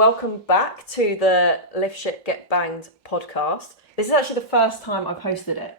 welcome back to the Live Shit Get Banged podcast. This is actually the first time I've hosted it.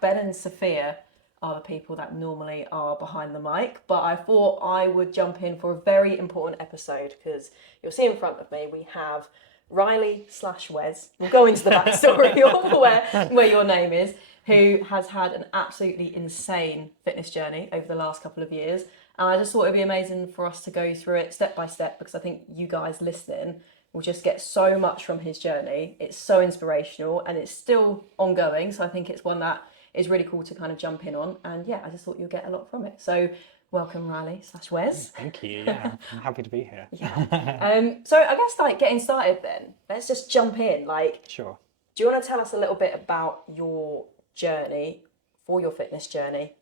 Ben and Sophia are the people that normally are behind the mic, but I thought I would jump in for a very important episode because you'll see in front of me we have Riley/Wes. We'll go into the backstory of where your name is, who has had an absolutely insane fitness journey over the last couple of years. And I just thought it'd be amazing for us to go through it step by step because I think you guys listening will just get so much from his journey. It's so inspirational and it's still ongoing. So I think it's one that is really cool to kind of jump in on. And yeah, I just thought you'll get a lot from it. So welcome, Riley/Wes. Thank you. Yeah, I'm happy to be here. So I guess getting started then, let's just jump in. Sure. Do you want to tell us a little bit about your journey, for your fitness journey,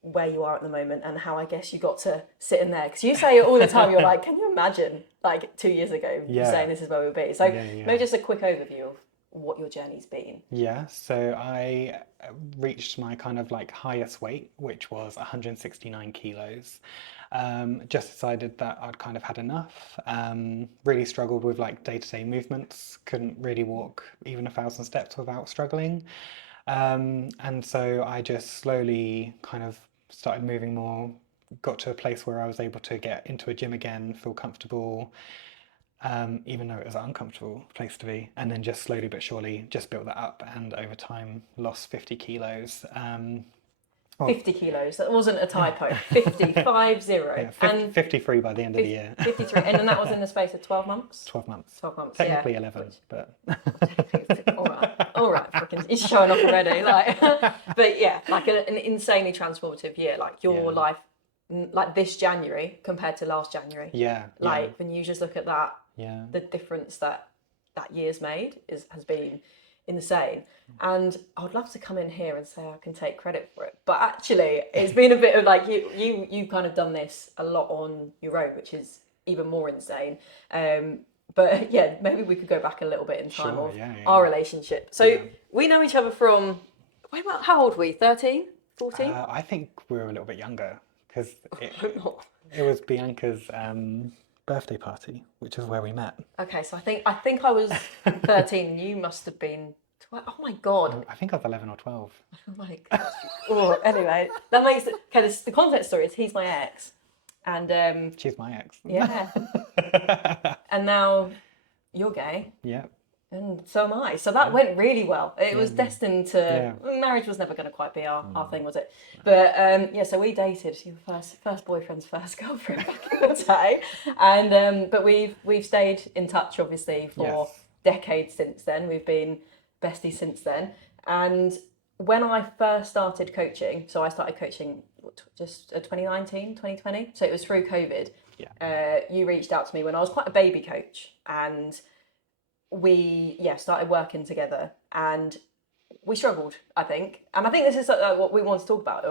where you are at the moment and how I guess you got to sit in there? Because you say it all the time, you're like, can you imagine 2 years ago saying this is where we'll be? So maybe just a quick overview of what your journey's been. Yeah, so I reached my kind of highest weight, which was 169 kilos. Just decided that I'd kind of had enough. Really struggled with day-to-day movements, couldn't really walk even 1,000 steps without struggling. And so I just slowly kind of started moving more, got to a place where I was able to get into a gym again, feel comfortable, even though it was an uncomfortable place to be. And then just slowly but surely just built that up and over time lost 50 kilos. 50 kilos, that wasn't a typo. 50, 50. Yeah, 53 by the end of the year. 53, and then that was in the space of 12 months? 12 months. 12 months, Technically 11, but... all right, freaking, he's showing off already. But yeah, an insanely transformative year. Your life, this January compared to last January. Yeah. When you just look at that, the difference that year's made has been insane. And I would love to come in here and say I can take credit for it, but actually it's been a bit of you kind of done this a lot on your own, which is even more insane. But yeah, maybe we could go back a little bit in time of our relationship. So we know each other from, how old were we? 13, 14? I think we were a little bit younger because it was Bianca's birthday party, which is where we met. Okay, so I think I was 13. You must have been 12. Oh my god! I think I was 11 or 12. Oh my god! Oh, anyway, that makes it. Okay, the context story is he's my ex, and she's my ex. Yeah. And now you're gay. Yeah. And so am I. So that went really well. It was destined to... Marriage was never going to quite be our thing, was it? But so we dated. Your first boyfriend's first girlfriend back in the day. And but we've stayed in touch, obviously, for decades since then. We've been besties since then. And when I first started coaching, so I started coaching just 2019, 2020. So it was through COVID. Yeah. You reached out to me when I was quite a baby coach, and we started working together, and we struggled, I think. And I think this is what we want to talk about,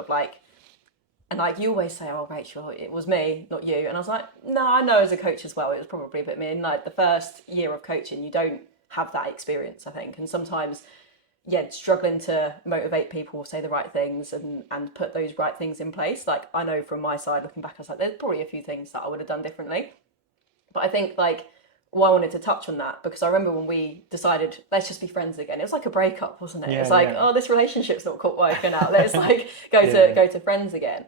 and you always say, oh Rachel, it was me, not you. And I was like, no, I know as a coach as well, it was probably a bit me. And the first year of coaching, you don't have that experience, I think. And sometimes struggling to motivate people, say the right things and put those right things in place. I know from my side, looking back, I was like, there's probably a few things that I would have done differently. But I think I wanted to touch on that because I remember when we decided, let's just be friends again. It was like a breakup, wasn't it? It's oh, this relationship's not quite working out. Let's go to friends again.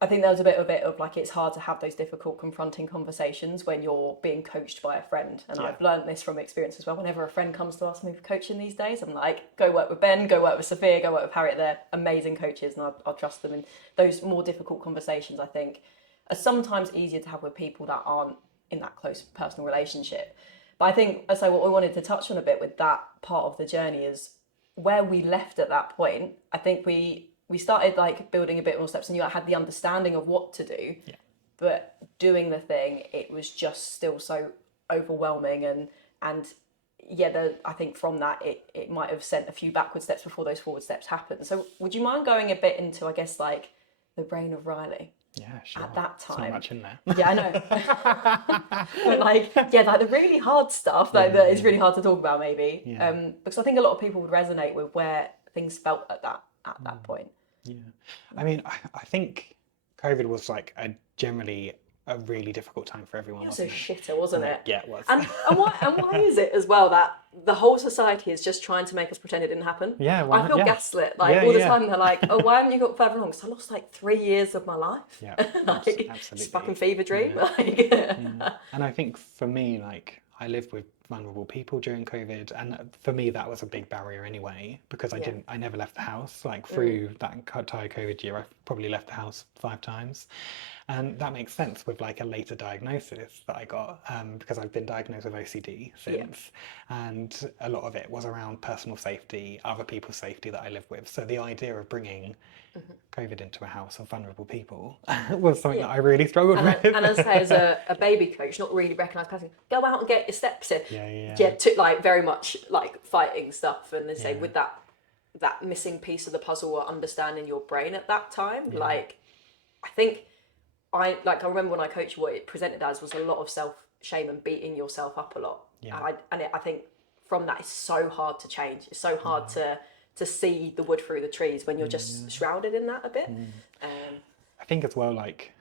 I think there was a bit of it's hard to have those difficult confronting conversations when you're being coached by a friend. And I've learned this from experience as well. Whenever a friend comes to ask me for coaching these days, I'm like, go work with Ben, go work with Sophia, go work with Harriet. They're amazing coaches and I'll trust them. And those more difficult conversations, I think, are sometimes easier to have with people that aren't in that close personal relationship. But I think, what we wanted to touch on a bit with that part of the journey is where we left at that point. I think we started building a bit more steps and you had the understanding of what to do, but doing the thing, it was just still so overwhelming and I think from that it might have sent a few backward steps before those forward steps happened. So would you mind going a bit into, I guess, the brain of Riley? Yeah, sure. At that time. There's not much in there. Yeah, I know. But the really hard stuff that is really hard to talk about maybe. Yeah. Because I think a lot of people would resonate with where things felt at that point. Yeah. I mean, I think COVID was a generally a really difficult time for everyone, It was a wasn't it? shitter, wasn't Like, it? yeah, it was. And why is it as well that the whole society is just trying to make us pretend it didn't happen? Yeah, I feel yeah, gaslit yeah, all the yeah, time. They're like, "Oh, why haven't you got further along?" Because I lost like 3 years of my life. yeah. It's a fucking Absolutely. fever dream. Yeah. And I think for me, like, I lived with vulnerable people during COVID, and for me, that was a big barrier anyway, because Yeah. I never left the house. Like, through that entire COVID year, I've probably left the house 5 times. And that makes sense with like a later diagnosis that I got, because I've been diagnosed with OCD Yeah. since, and a lot of it was around personal safety, other people's safety that I live with. So the idea of bringing COVID into a house of vulnerable people was something Yeah. that I really struggled And with. as I say, as a baby coach, not really recognised person, go out and get your steps in. Yeah, yeah, Yeah, to, like very much like fighting stuff, and they say yeah, with that missing piece of the puzzle or understanding your brain at that time, yeah, like I think I remember when I coached, what it presented as was a lot of self shame and beating yourself up a lot, yeah, I think from that it's so hard to change. It's so hard to see the wood through the trees when you're just shrouded in that a bit. I think as well, like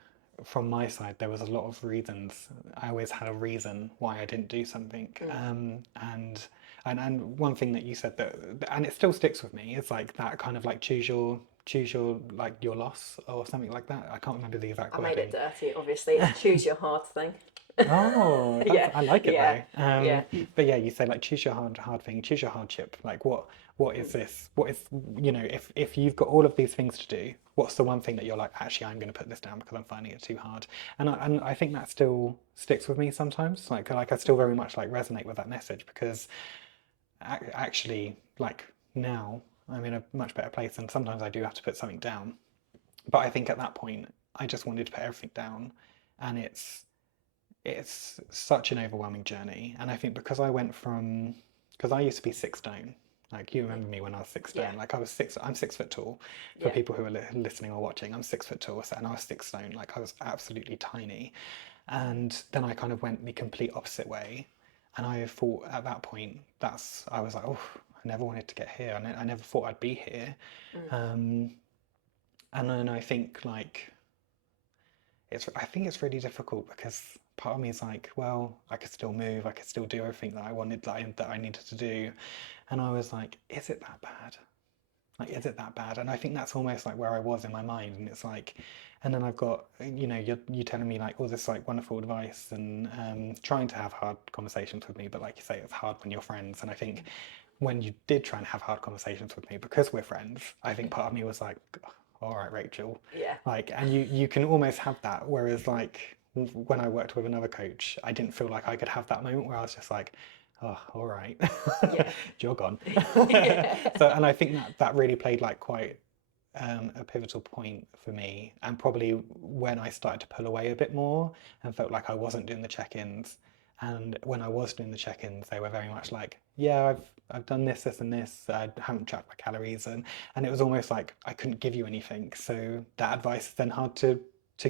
from my side, there was a lot of reasons. I always had a reason why I didn't do something. And one thing that you said that, and it still sticks with me, is like that kind of like choose your like your loss or something like that. I can't remember the exact I made it wording. dirty, obviously. It's choose your hard thing. Oh, Yeah, I like it yeah, though. yeah. But yeah, you say like choose your hard thing, choose your hardship. Like what is this? What is, if you've got all of these things to do, what's the one thing that you're like, actually I'm going to put this down because I'm finding it too hard. And I think that still sticks with me sometimes. Like I still very much like resonate with that message, because actually like now I'm in a much better place, and sometimes I do have to put something down. But I think at that point I just wanted to put everything down, and it's such an overwhelming journey. And I think because because I used to be 6 stone. Like, you remember me when I was 6 stone. Yeah, Like, I'm 6 foot tall. For yeah. people who are listening or watching, I'm 6 foot tall. So, and I was 6 stone. Like, I was absolutely tiny. And then I kind of went the complete opposite way. And I thought at that point, I was like, oh, I never wanted to get here. I never thought I'd be here. Um, and then I think like, I think it's really difficult, because part of me is like, well, I could still move, I could still do everything that I wanted, that I needed to do. And I was like, is it that bad? Like, is it that bad? And I think that's almost like where I was in my mind. And it's like, and then I've got, you telling me like all this like wonderful advice, and trying to have hard conversations with me. But like you say, it's hard when you're friends. And I think when you did try and have hard conversations with me, because we're friends, I think part of me was like, all right, Rachel. Yeah. Like, and you can almost have that. Whereas like when I worked with another coach, I didn't feel like I could have that moment where I was just like, oh, all right, Yeah. you're gone. Yeah. So, and I think that really played like quite a pivotal point for me, and probably when I started to pull away a bit more and felt like I wasn't doing the check-ins. And when I was doing the check-ins, they were very much like, yeah, I've done this, this, and this. I haven't tracked my calories, and it was almost like I couldn't give you anything. So that advice is then hard to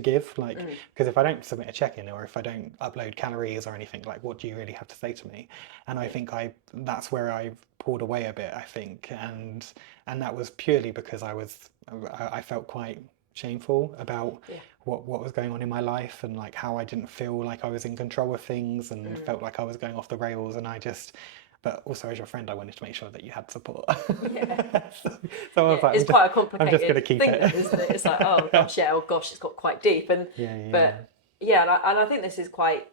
give, like, because if I don't submit a check-in, or if I don't upload calories or anything, like, what do you really have to say to me? And I think that's where I pulled away a bit, I think, and that was purely because I felt quite shameful about Yeah. what was going on in my life, and like how I didn't feel like I was in control of things, and felt like I was going off the rails. And but also as your friend, I wanted to make sure that you had support. Yeah. So I was Yeah, like, it's quite a I'm just going to complicated keep thing, it. then, isn't it? It's like, oh gosh, yeah, oh gosh, it's got quite deep, and Yeah, yeah, but yeah, and I think this is quite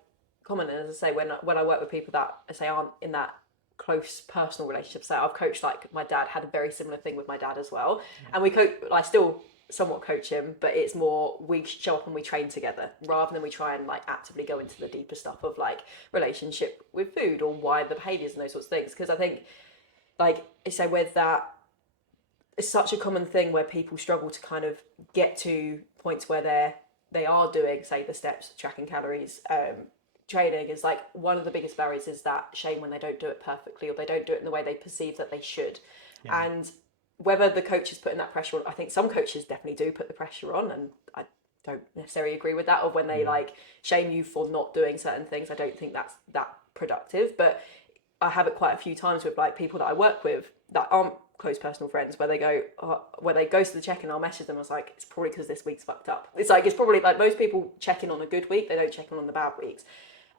common. And as I say, when I work with people that I say aren't in that close personal relationship, so I've coached, like my dad had a very similar thing with my dad as well, and we coach. I still somewhat coach him, but it's more we show up and we train together rather than we try and like actively go into the deeper stuff of like relationship with food or why the behaviors and those sorts of things. Because I think, like I say, with that, it's such a common thing where people struggle to kind of get to points where they are doing, say, the steps, tracking calories, training. Is like one of the biggest barriers is that shame when they don't do it perfectly, or they don't do it in the way they perceive that they should. yeah, And whether the coach is putting that pressure on, I think some coaches definitely do put the pressure on, and I don't necessarily agree with that. Of when they like shame you for not doing certain things, I don't think that's that productive. But I have it quite a few times with like people that I work with that aren't close personal friends, where they go to the check-in, I'll message them. I was like, it's probably because this week's fucked up. It's like, it's probably like most people check in on a good week, they don't check in on the bad weeks.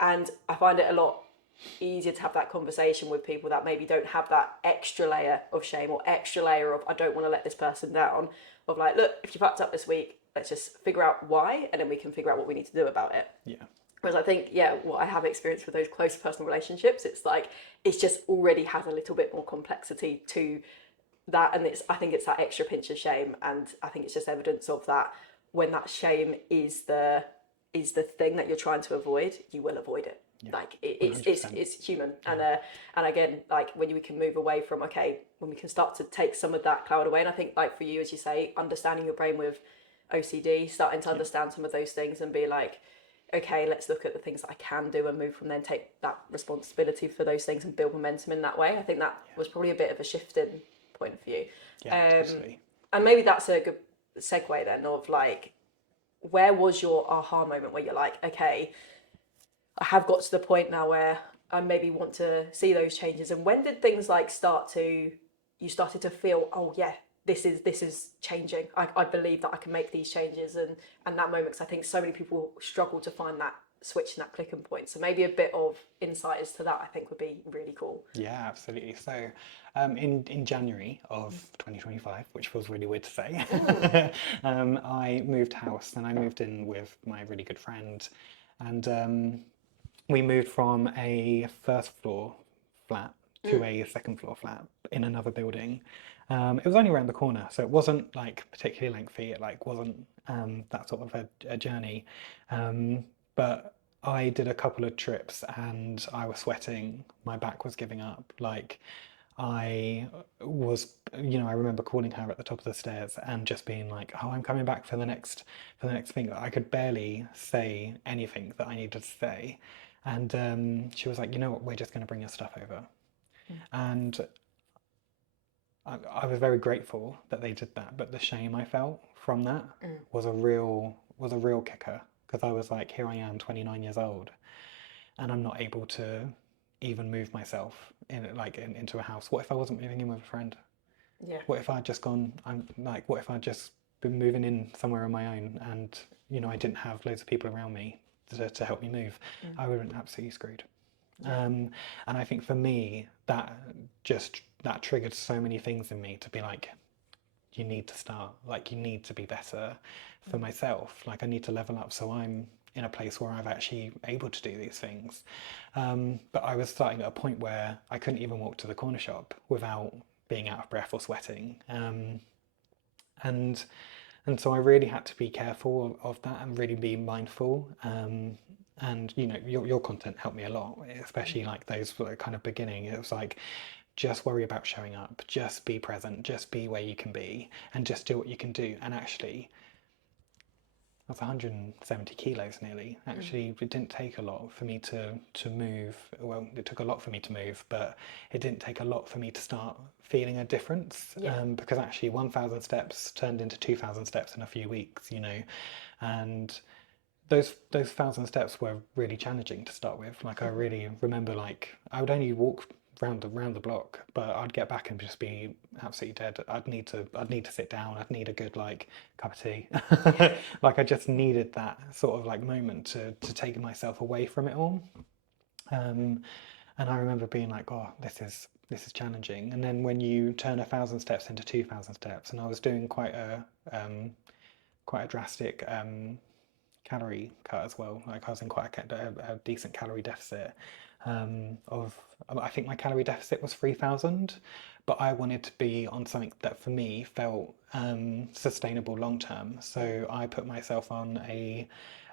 And I find it a lot easier to have that conversation with people that maybe don't have that extra layer of shame or extra layer of, I don't want to let this person down, of like, look, if you fucked up this week, let's just figure out why, and then we can figure out what we need to do about it. Yeah. Whereas I think, what I have experienced with those close personal relationships, it's like, it's just already has a little bit more complexity to that. And I think it's that extra pinch of shame. And I think it's just evidence of that. When that shame is the thing that you're trying to avoid, you will avoid it. Yeah, like it's human. Yeah. And again, like when we can move away from, okay, when we can start to take some of that cloud away. And I think like for you, as you say, understanding your brain with OCD, starting to understand some of those things and be like, okay, let's look at the things that I can do and move from there and take that responsibility for those things and build momentum in that way. I think that was probably a bit of a shifting point for you. Yeah, totally. And maybe that's a good segue then of like, where was your aha moment where you're like, okay, I have got to the point now where I maybe want to see those changes? And when did things like you started to feel, oh yeah, this is changing. I believe that I can make these changes, and that moment, because I think so many people struggle to find that switch and that clicking point. So maybe a bit of insight as to that, I think, would be really cool. Yeah, absolutely. So in January of 2025, which feels really weird to say, I moved house, and I moved in with my really good friend, and we moved from a first floor flat to a second floor flat in another building. It was only around the corner, so it wasn't like particularly lengthy. It like wasn't that sort of a journey. But I did a couple of trips and I was sweating. My back was giving up. Like I was, I remember calling her at the top of the stairs and just being like, "Oh, I'm coming back for the next thing." I could barely say anything that I needed to say, and she was like, "You know what? We're just going to bring your stuff over," and I was very grateful that they did that, but the shame I felt from that was a real kicker, because I was like, here I am, 29 years old, and I'm not able to even move myself into a house. What if I wasn't moving in with a friend? Yeah. What if I'd just gone? What if I'd just been moving in somewhere on my own, and I didn't have loads of people around me to help me move? I would have been absolutely screwed. And I think for me, that triggered so many things in me to be like, you need to start, like you need to be better for myself. Like I need to level up so I'm in a place where I'm actually able to do these things. But I was starting at a point where I couldn't even walk to the corner shop without being out of breath or sweating. And so I really had to be careful of that and really be mindful. And your content helped me a lot, especially like those kind of beginning. It was like, just worry about showing up, just be present, just be where you can be, and just do what you can do. And actually, that's 170 kilos nearly. Actually, it didn't take a lot for me to move. Well, it took a lot for me to move, but it didn't take a lot for me to start feeling a difference. Because actually 1,000 steps turned into 2,000 steps in a few weeks, and those 1,000 steps were really challenging to start with. Like I really remember, like I would only walk round the block, but I'd get back and just be absolutely dead. I'd need to sit down. I'd need a good like cup of tea. Like I just needed that sort of like moment to take myself away from it all. And I remember being like, oh, this is challenging. And then when you turn 1,000 steps into 2,000 steps, and I was doing quite a drastic calorie cut as well. Like I was in quite a decent calorie deficit. I think my calorie deficit was 3,000, but I wanted to be on something that for me felt sustainable long term. So I put myself on a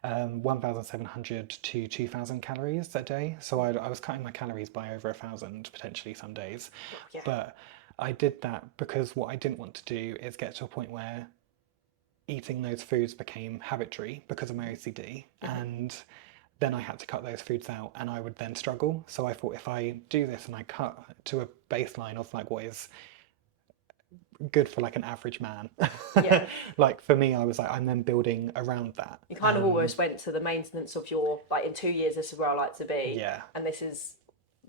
1,700 to 2,000 calories a day. So I was cutting my calories by over 1,000 potentially some days. But I did that because what I didn't want to do is get to a point where eating those foods became habituary because of my OCD, and then I had to cut those foods out and I would then struggle. So I thought, if I do this and I cut to a baseline of like what is good for like an average man, like for me, I was like, I'm then building around that. You kind of almost went to the maintenance of your, like in 2 years, this is where I like to be. Yeah. And this is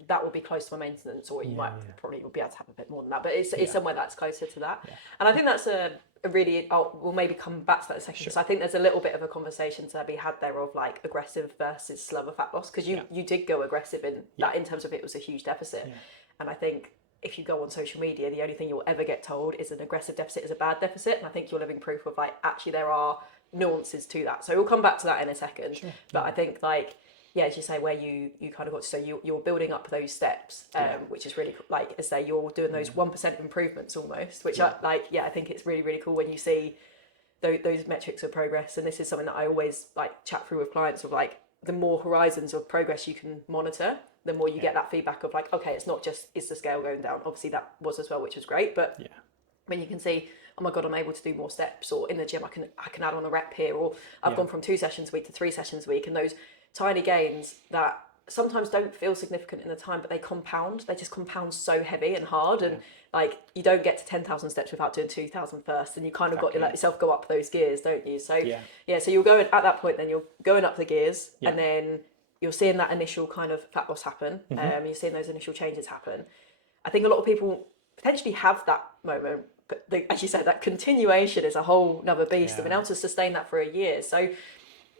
that will be close to my maintenance, or you might probably will be able to have a bit more than that, but it's somewhere that's closer to that. And I think that's a really, we'll maybe come back to that in a second, because I think there's a little bit of a conversation to be had there of like aggressive versus slower fat loss, because you did go aggressive in that, in terms of it was a huge deficit. And I think if you go on social media, the only thing you'll ever get told is an aggressive deficit is a bad deficit, and I think you're living proof of like actually there are nuances to that. So we'll come back to that in a second. But I think like, as you say, where you kind of got to, so you're building up those steps, which is really like, as I say, you're doing those 1% improvements almost, which I think it's really, really cool when you see those metrics of progress. And this is something that I always like chat through with clients of like, the more horizons of progress you can monitor, the more you get that feedback of like, okay, it's not just, is the scale going down? Obviously that was as well, which was great. But when you can see, oh my God, I'm able to do more steps, or in the gym, I can add on a rep here, or I've gone from 2 sessions a week to 3 sessions a week, and those tiny gains that sometimes don't feel significant in the time, but they compound. They just compound so heavy and hard, and like you don't get to 10,000 steps without doing 2,000 first, and you kind of got to let yourself go up those gears, don't you? So so you're going at that point, then you're going up the gears, and then you're seeing that initial kind of fat loss happen. You're seeing those initial changes happen. I think a lot of people potentially have that moment, but as you said, that continuation is a whole nother beast. Of being able to sustain that for a year. So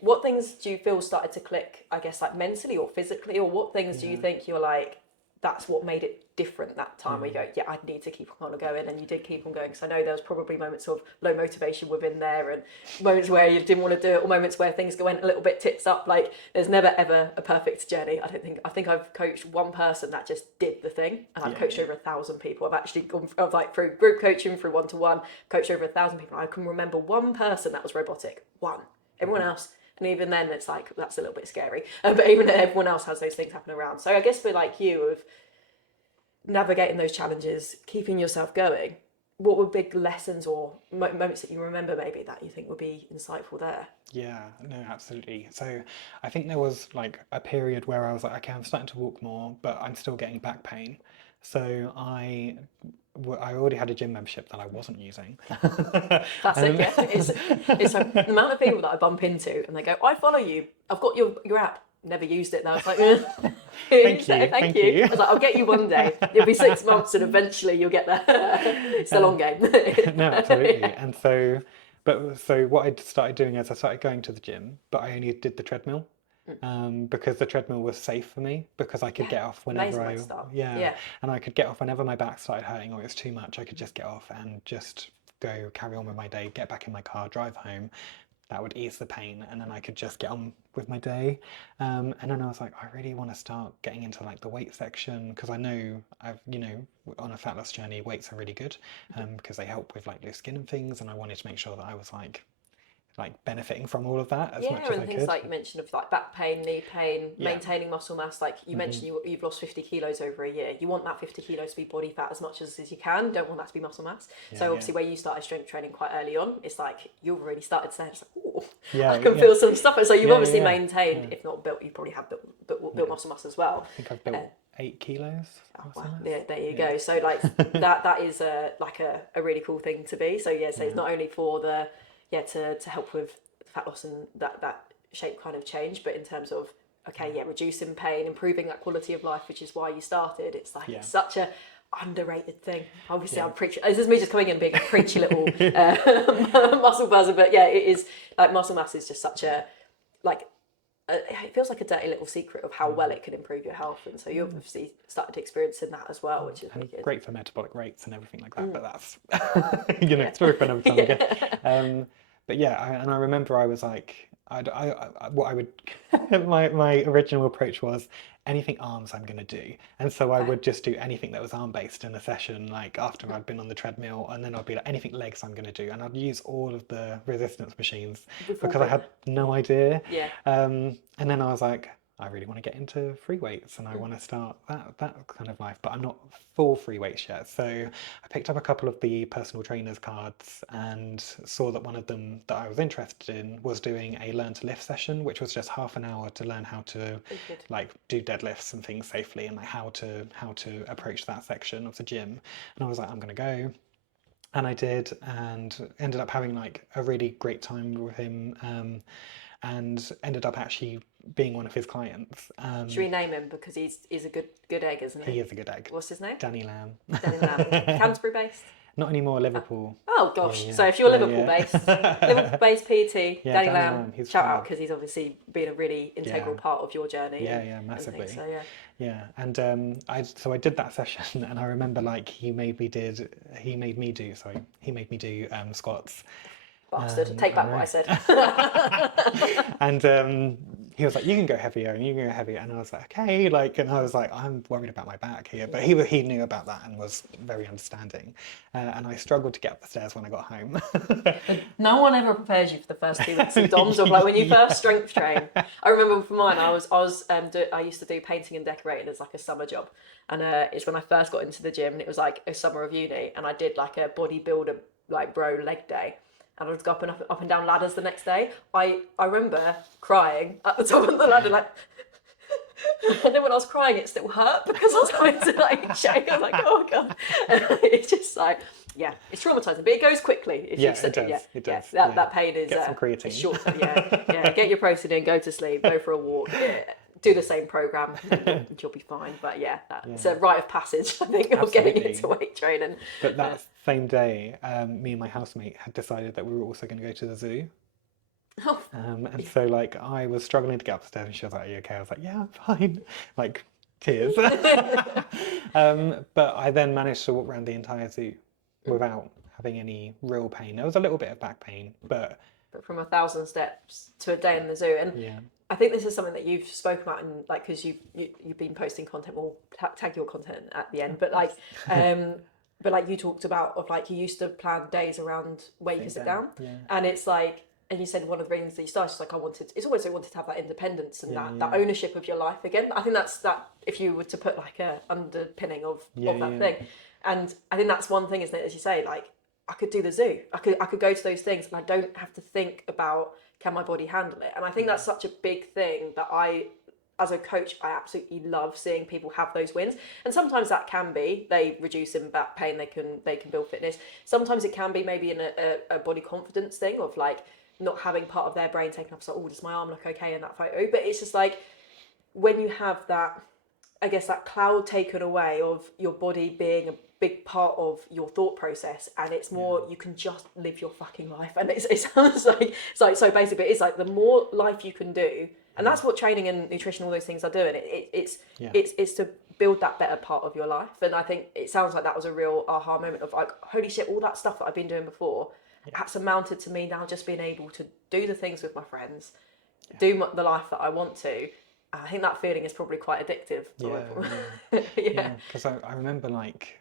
what things do you feel started to click, I guess, like mentally or physically, or what things do you think you're like, that's what made it different that time, where you go, I need to keep on going, and you did keep on going? Because I know there was probably moments of low motivation within there, and moments where you didn't want to do it, or moments where things went a little bit tits up. Like, there's never ever a perfect journey. I think I've coached one person that just did the thing, and I've coached over 1,000 people. I've actually gone like through group coaching, through one-to-one, coached over 1,000 people. I can remember one person that was robotic. One. Everyone else. And even then, it's like, that's a little bit scary. But even everyone else has those things happen around. So I guess for like you, of navigating those challenges, keeping yourself going, what were big lessons or moments that you remember maybe that you think would be insightful there? Yeah, no, absolutely. So I think there was like a period where I was like, okay, I'm starting to walk more, but I'm still getting back pain. So I already had a gym membership that I wasn't using. Classic, yeah. It's the amount of people that I bump into and they go, I follow you, I've got your app, never used it. Now it's like, thank you. I was like, I'll get you one day. It'll be 6 months and eventually you'll get there. It's a long game. No, absolutely. And so what I started doing is I started going to the gym, but I only did the treadmill. Because the treadmill was safe for me, because I could get off whenever and I could get off whenever my back started hurting or it was too much. I could just get off and just go carry on with my day, get back in my car, drive home. That would ease the pain, and then I could just get on with my day. And then I was like, I really want to start getting into like the weight section, because I know on a fat loss journey, weights are really good, because they help with like loose skin and things, and I wanted to make sure that I was like benefiting from all of that as much as I could. And things like you mentioned of like back pain, knee pain, maintaining muscle mass. Like you mentioned, you've lost 50 kilos over a year. You want that 50 kilos to be body fat as much as you can. Don't want that to be muscle mass. So obviously, where you started strength training quite early on, it's like you've already started saying, it's like, oh, I can feel some stuff. And so you've obviously maintained, if not built, you probably have built muscle mass as well. I think I've built 8 kilos. Oh, wow. Yeah, there you go. So like that is a really cool thing to be. So so it's not only for the to help with fat loss and that shape kind of change, but in terms of reducing pain, improving that quality of life, which is why you started. It's like it's such a underrated thing. Obviously I'm preaching, this is me just coming in being a preachy little muscle buzzer, but it is like muscle mass is just such a it feels like a dirty little secret of how well it can improve your health, and so you've obviously started experiencing that as well, which is really good. Great for metabolic rates and everything like that, but that's story for another time again. But I remember I was like, my original approach was anything arms I'm going to do, and so I would just do anything that was arm based in a session, like after I'd been on the treadmill, and then I'd be like, anything legs I'm going to do, and I'd use all of the resistance machines because I had no idea. And then I was like, I really want to get into free weights, and I want to start that kind of life, but I'm not full free weights yet. So I picked up a couple of the personal trainers cards and saw that one of them that I was interested in was doing a learn to lift session, which was just half an hour to learn how to like do deadlifts and things safely, and like how to approach that section of the gym. And I was like, I'm gonna go. And I did, and ended up having like a really great time with him. and ended up actually being one of his clients. Should we name him because he's a good egg, isn't he? He is a good egg. What's his name? Danny Lamb. Danny Lamb. Canterbury based? Not anymore, Liverpool. Oh gosh! Yeah, yeah. So if you're Yeah, Liverpool yeah. based PT, Yeah, Danny Danny Lamb, Lamb, he's shout out fab. because he's obviously been a really integral Yeah. part of your journey. Yeah, and, yeah, and massively. things, so yeah. Yeah, and I did that session, and I remember like he made me do squats. Bastard! Take I back know. what I said. And he was like, "You can go heavier, and you can go heavier," and I was like, "Okay," like, and I was like, "I'm worried about my back here," but he knew about that and was very understanding. And I struggled to get up the stairs when I got home. No one ever prepares you for the first 2 weeks of DOMS, or like when you first strength train. I remember for mine, I used to do painting and decorating as like a summer job, and it's when I first got into the gym, and it was like a summer of uni, and I did like a bodybuilder like bro leg day. And I would go up and down ladders the next day. I remember crying at the top of the ladder, like, and then when I was crying, it still hurt because I was having to like shake. I was like, oh god, and it's just like, yeah, it's traumatizing, but it goes quickly. If Yeah, you sit, it does. yeah, It yeah, does. that pain is Get some creatine. it's short term. Yeah. Get your protein in, go to sleep, go for a walk. Yeah. Do the same program, and you'll be fine. But yeah, it's a rite of passage, I think, of getting Absolutely. into weight training. But that same day, me and my housemate had decided that we were also going to go to the zoo. Oh, And so like I was struggling to get upstairs, and she was like, "Are you okay?" I was like, "Yeah, I'm fine." Like tears. But I then managed to walk around the entire zoo without having any real pain. There was a little bit of back pain, but from 1,000 steps to a day in the zoo, and yeah, I think this is something that you've spoken about, and like because you've been posting content. We'll tag your content at the end, but like you talked about of like you used to plan days around where you could sit down, yeah. and it's like, and you said one of the reasons that you started is like it's always I wanted to have that independence and Yeah, that ownership of your life again. I think that's that if you were to put like a underpinning of that thing, and I think that's one thing, isn't it? As you say, like I could do the zoo, I could go to those things, and I don't have to think about can my body handle it. And I think that's such a big thing that as a coach, I absolutely love seeing people have those wins. And sometimes that can be they reduce in back pain, they can build fitness. Sometimes it can be maybe in a body confidence thing of like not having part of their brain taken up, so oh, does my arm look okay in that photo? But it's just like when you have that, I guess, that cloud taken away of your body being a big part of your thought process, and it's more you can just live your fucking life. And it sounds like so basically it's like the more life you can do, and that's what training and nutrition, all those things are doing. It's to build that better part of your life. And I think it sounds like that was a real aha moment of like, holy shit, all that stuff that I've been doing before that's amounted to me now just being able to do the things with my friends, do the life that I want to. I think that feeling is probably quite addictive. Yeah, because I remember like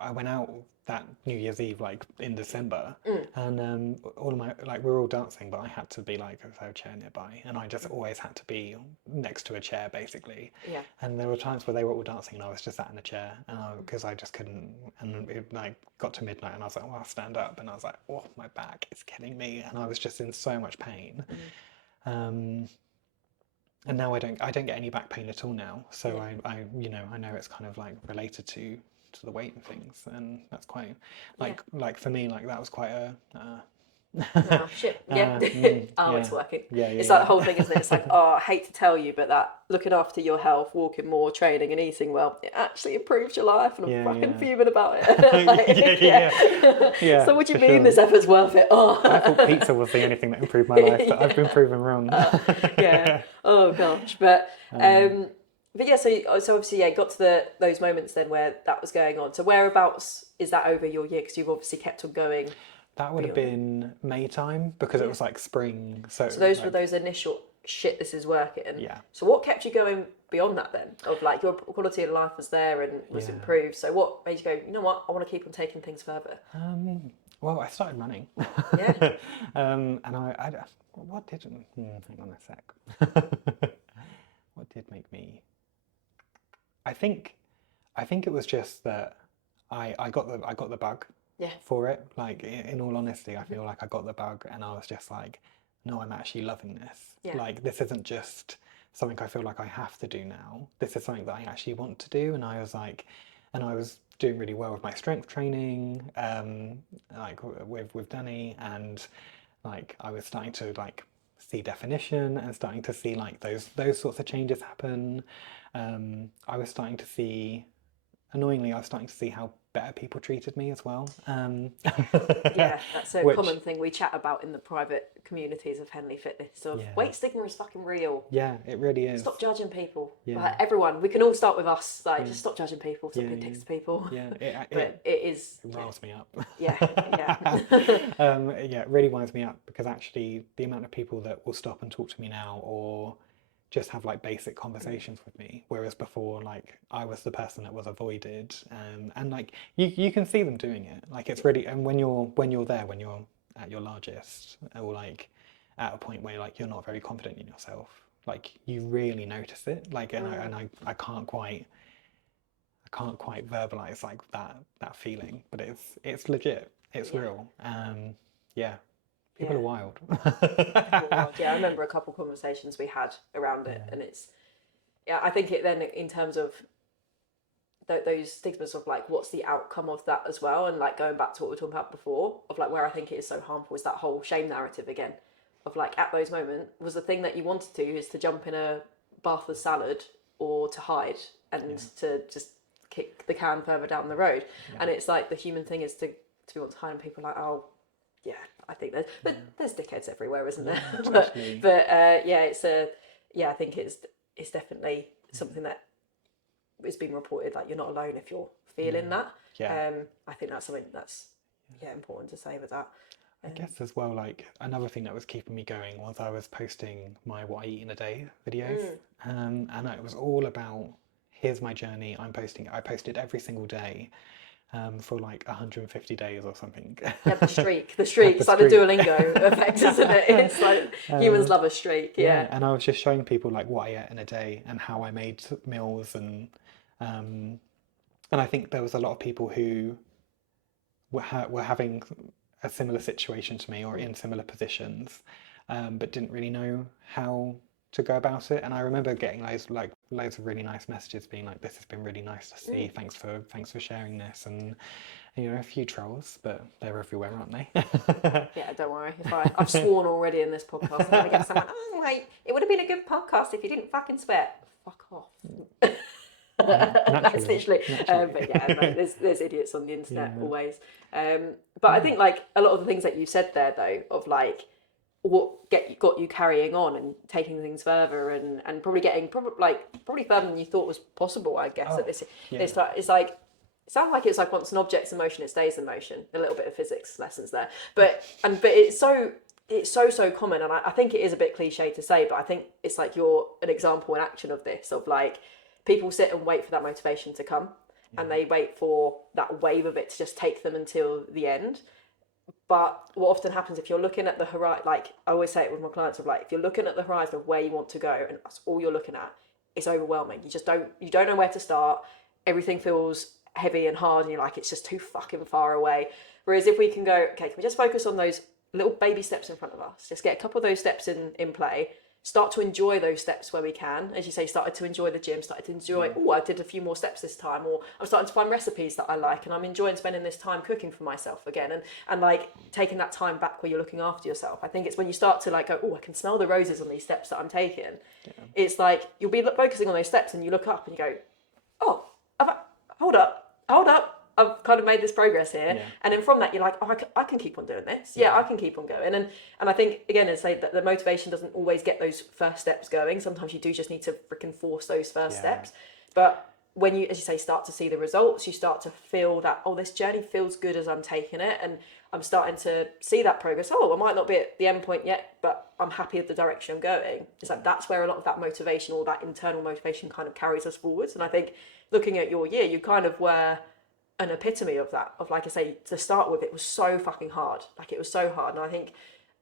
I went out that New Year's Eve like in December, and all of my like we were all dancing, but I had to be like a chair nearby, and I just always had to be next to a chair basically. Yeah. And there were times where they were all dancing, and I was just sat in a chair, and because I just couldn't, and it like got to midnight, and I was like, well, I'll stand up, and I was like, oh, my back is killing me, and I was just in so much pain. And now I don't get any back pain at all now. So I know it's kind of like related to the weight and things, and that's quite like for me, like that was quite a Oh shit, yeah. It's working. It's like the whole thing, isn't it? It's like, oh, I hate to tell you, but that looking after your health, walking more, training and eating well, it actually improves your life, and I'm fucking fuming about it. So what do you mean this effort's worth it? Oh, I thought pizza was the only thing that improved my life, but I've been proven wrong. Oh gosh, but yeah, so obviously got to those moments then where that was going on. So whereabouts is that over your year? Because you've obviously kept on going. That would have been May time because it was like spring. So those were those initial shit. This is working. Yeah. So what kept you going beyond that then? Of like your quality of life was there and was improved. So what made you go? You know what? I want to keep on taking things further. Well, I started running. Yeah. And I what did? Hang on a sec. What did make me? I think it was just that I got the bug. For it, like in all honesty, I feel like I got the bug, and I was just like, no, I'm actually loving this. Like this isn't just something I feel like I have to do now. This is something that I actually want to do, and I was like, and I was doing really well with my strength training, like with Danny, and like I was starting to like see definition and starting to see like those sorts of changes happen. I was starting to see, annoyingly, I was starting to see how better people treated me as well. Yeah, that's a Which, common thing we chat about in the private communities of Henley Fitness. Of yeah, weight stigma is fucking real. yeah, it really is. Stop judging people. Yeah, Like everyone, we can all start with us. Like yeah, just stop judging people. Stop yeah, being dicks to people. yeah. But it is. It riles me up. Yeah, yeah, Yeah, it really winds me up because actually the amount of people that will stop and talk to me now or just have like basic conversations with me, whereas before like I was the person that was avoided, and like you can see them doing it. Like it's really, and when you're there, when you're at your largest, or like at a point where like you're not very confident in yourself, like you really notice it. Like I can't quite verbalize like that feeling, but it's legit. It's yeah, real. Yeah, people yeah. are wild. People are wild. Yeah, I remember a couple conversations we had around it, Yeah, and it's yeah. I think it then in terms of those stigmas of like what's the outcome of that as well, and like going back to what we were talking about before of like where I think it is so harmful is that whole shame narrative again of like at those moments was the thing that you wanted to is to jump in a bath of salad or to hide and yeah, to just kick the can further down the road. yeah, And it's like the human thing is to want to hide, and people are like, oh yeah, I think yeah, there's dickheads everywhere, isn't there? yeah, but totally. yeah, it's a yeah, I think it's definitely something that it's been reported like you're not alone if you're Yeah, feeling that. yeah. I think that's something that's yeah important to say with that. I guess as well, like another thing that was keeping me going was I was posting my what I eat in a day videos, Mm, and it was all about here's my journey. I posted every single day, for like 150 days or something. yeah, the streak, The it's like the streak. Duolingo effect, isn't it? It's like humans Um, love a streak. yeah, Yeah. and I was just showing people like what I ate in a day and how I made meals, um, and I think there was a lot of people who were having a similar situation to me or Mm, in similar positions, but didn't really know how to go about it. And I remember getting loads of really nice messages being like, "This has been really nice to see. mm. Thanks for sharing this." And a few trolls, but they're everywhere, aren't they? Yeah, don't worry. I've sworn already in this podcast, I'm gonna get someone. Oh wait, it would have been a good podcast if you didn't fucking swear. Fuck off. That's Naturally, literally. naturally. But yeah, no, there's idiots on the internet Yeah, always. But I yeah, think like a lot of the things that you said there though, of like what got you carrying on and taking things further and probably getting probably further than you thought was possible. I guess at oh, this, yeah, it's like it sounds like it's like once an object's in motion, it stays in motion. A little bit of physics lessons there, but it's so common, and I think it is a bit cliche to say, but I think it's like you're an example in action of this of like people sit and wait for that motivation to come, and yeah, they wait for that wave of it to just take them until the end. But what often happens if you're looking at the horizon, like I always say it with my clients, of like if you're looking at the horizon of where you want to go, and that's all you're looking at, it's overwhelming. You don't know where to start. Everything feels heavy and hard, and you're like it's just too fucking far away. Whereas if we can go, okay, can we just focus on those little baby steps in front of us? Just get a couple of those steps in play. Start to enjoy those steps where we can, as you say. Started to enjoy the gym. Started to enjoy. yeah, Oh, I did a few more steps this time, or I'm starting to find recipes that I like, and I'm enjoying spending this time cooking for myself again, and like taking that time back where you're looking after yourself. I think it's when you start to like go, oh, I can smell the roses on these steps that I'm taking. yeah, It's like you'll be focusing on those steps, and you look up and you go, oh, hold up. I've kind of made this progress here, yeah, and then from that you're like, oh, I can keep on doing this. Yeah, I can keep on going, and I think again, as I say, that the motivation doesn't always get those first steps going. Sometimes you do just need to freaking force those first yeah, steps. But when you, as you say, start to see the results, you start to feel that, oh, this journey feels good as I'm taking it, and I'm starting to see that progress. Oh, I might not be at the end point yet, but I'm happy with the direction I'm going. It's like that's where a lot of that motivation or that internal motivation kind of carries us forwards. And I think looking at your year, you kind of were an epitome of that. Of like I say, to start with, it was so fucking hard. Like it was so hard, and I think,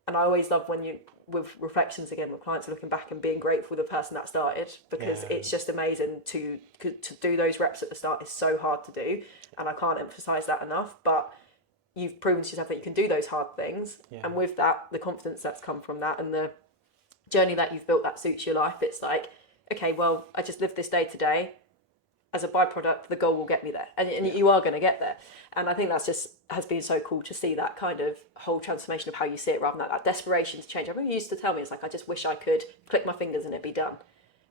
and I always love when you with reflections again with clients are looking back and being grateful for the person that started, because yeah, it's just amazing to do those reps at the start is so hard to do, and I can't emphasize that enough. But you've proven to yourself that you can do those hard things, yeah, and with that, the confidence that's come from that and the journey that you've built that suits your life, it's like, okay, well, I just live this day today. as a byproduct, the goal will get me there, and you are going to get there. And I think that's just has been so cool to see that kind of whole transformation of how you see it, rather than that desperation to change. I remember you used to tell me, it's like, I just wish I could click my fingers and it'd be done.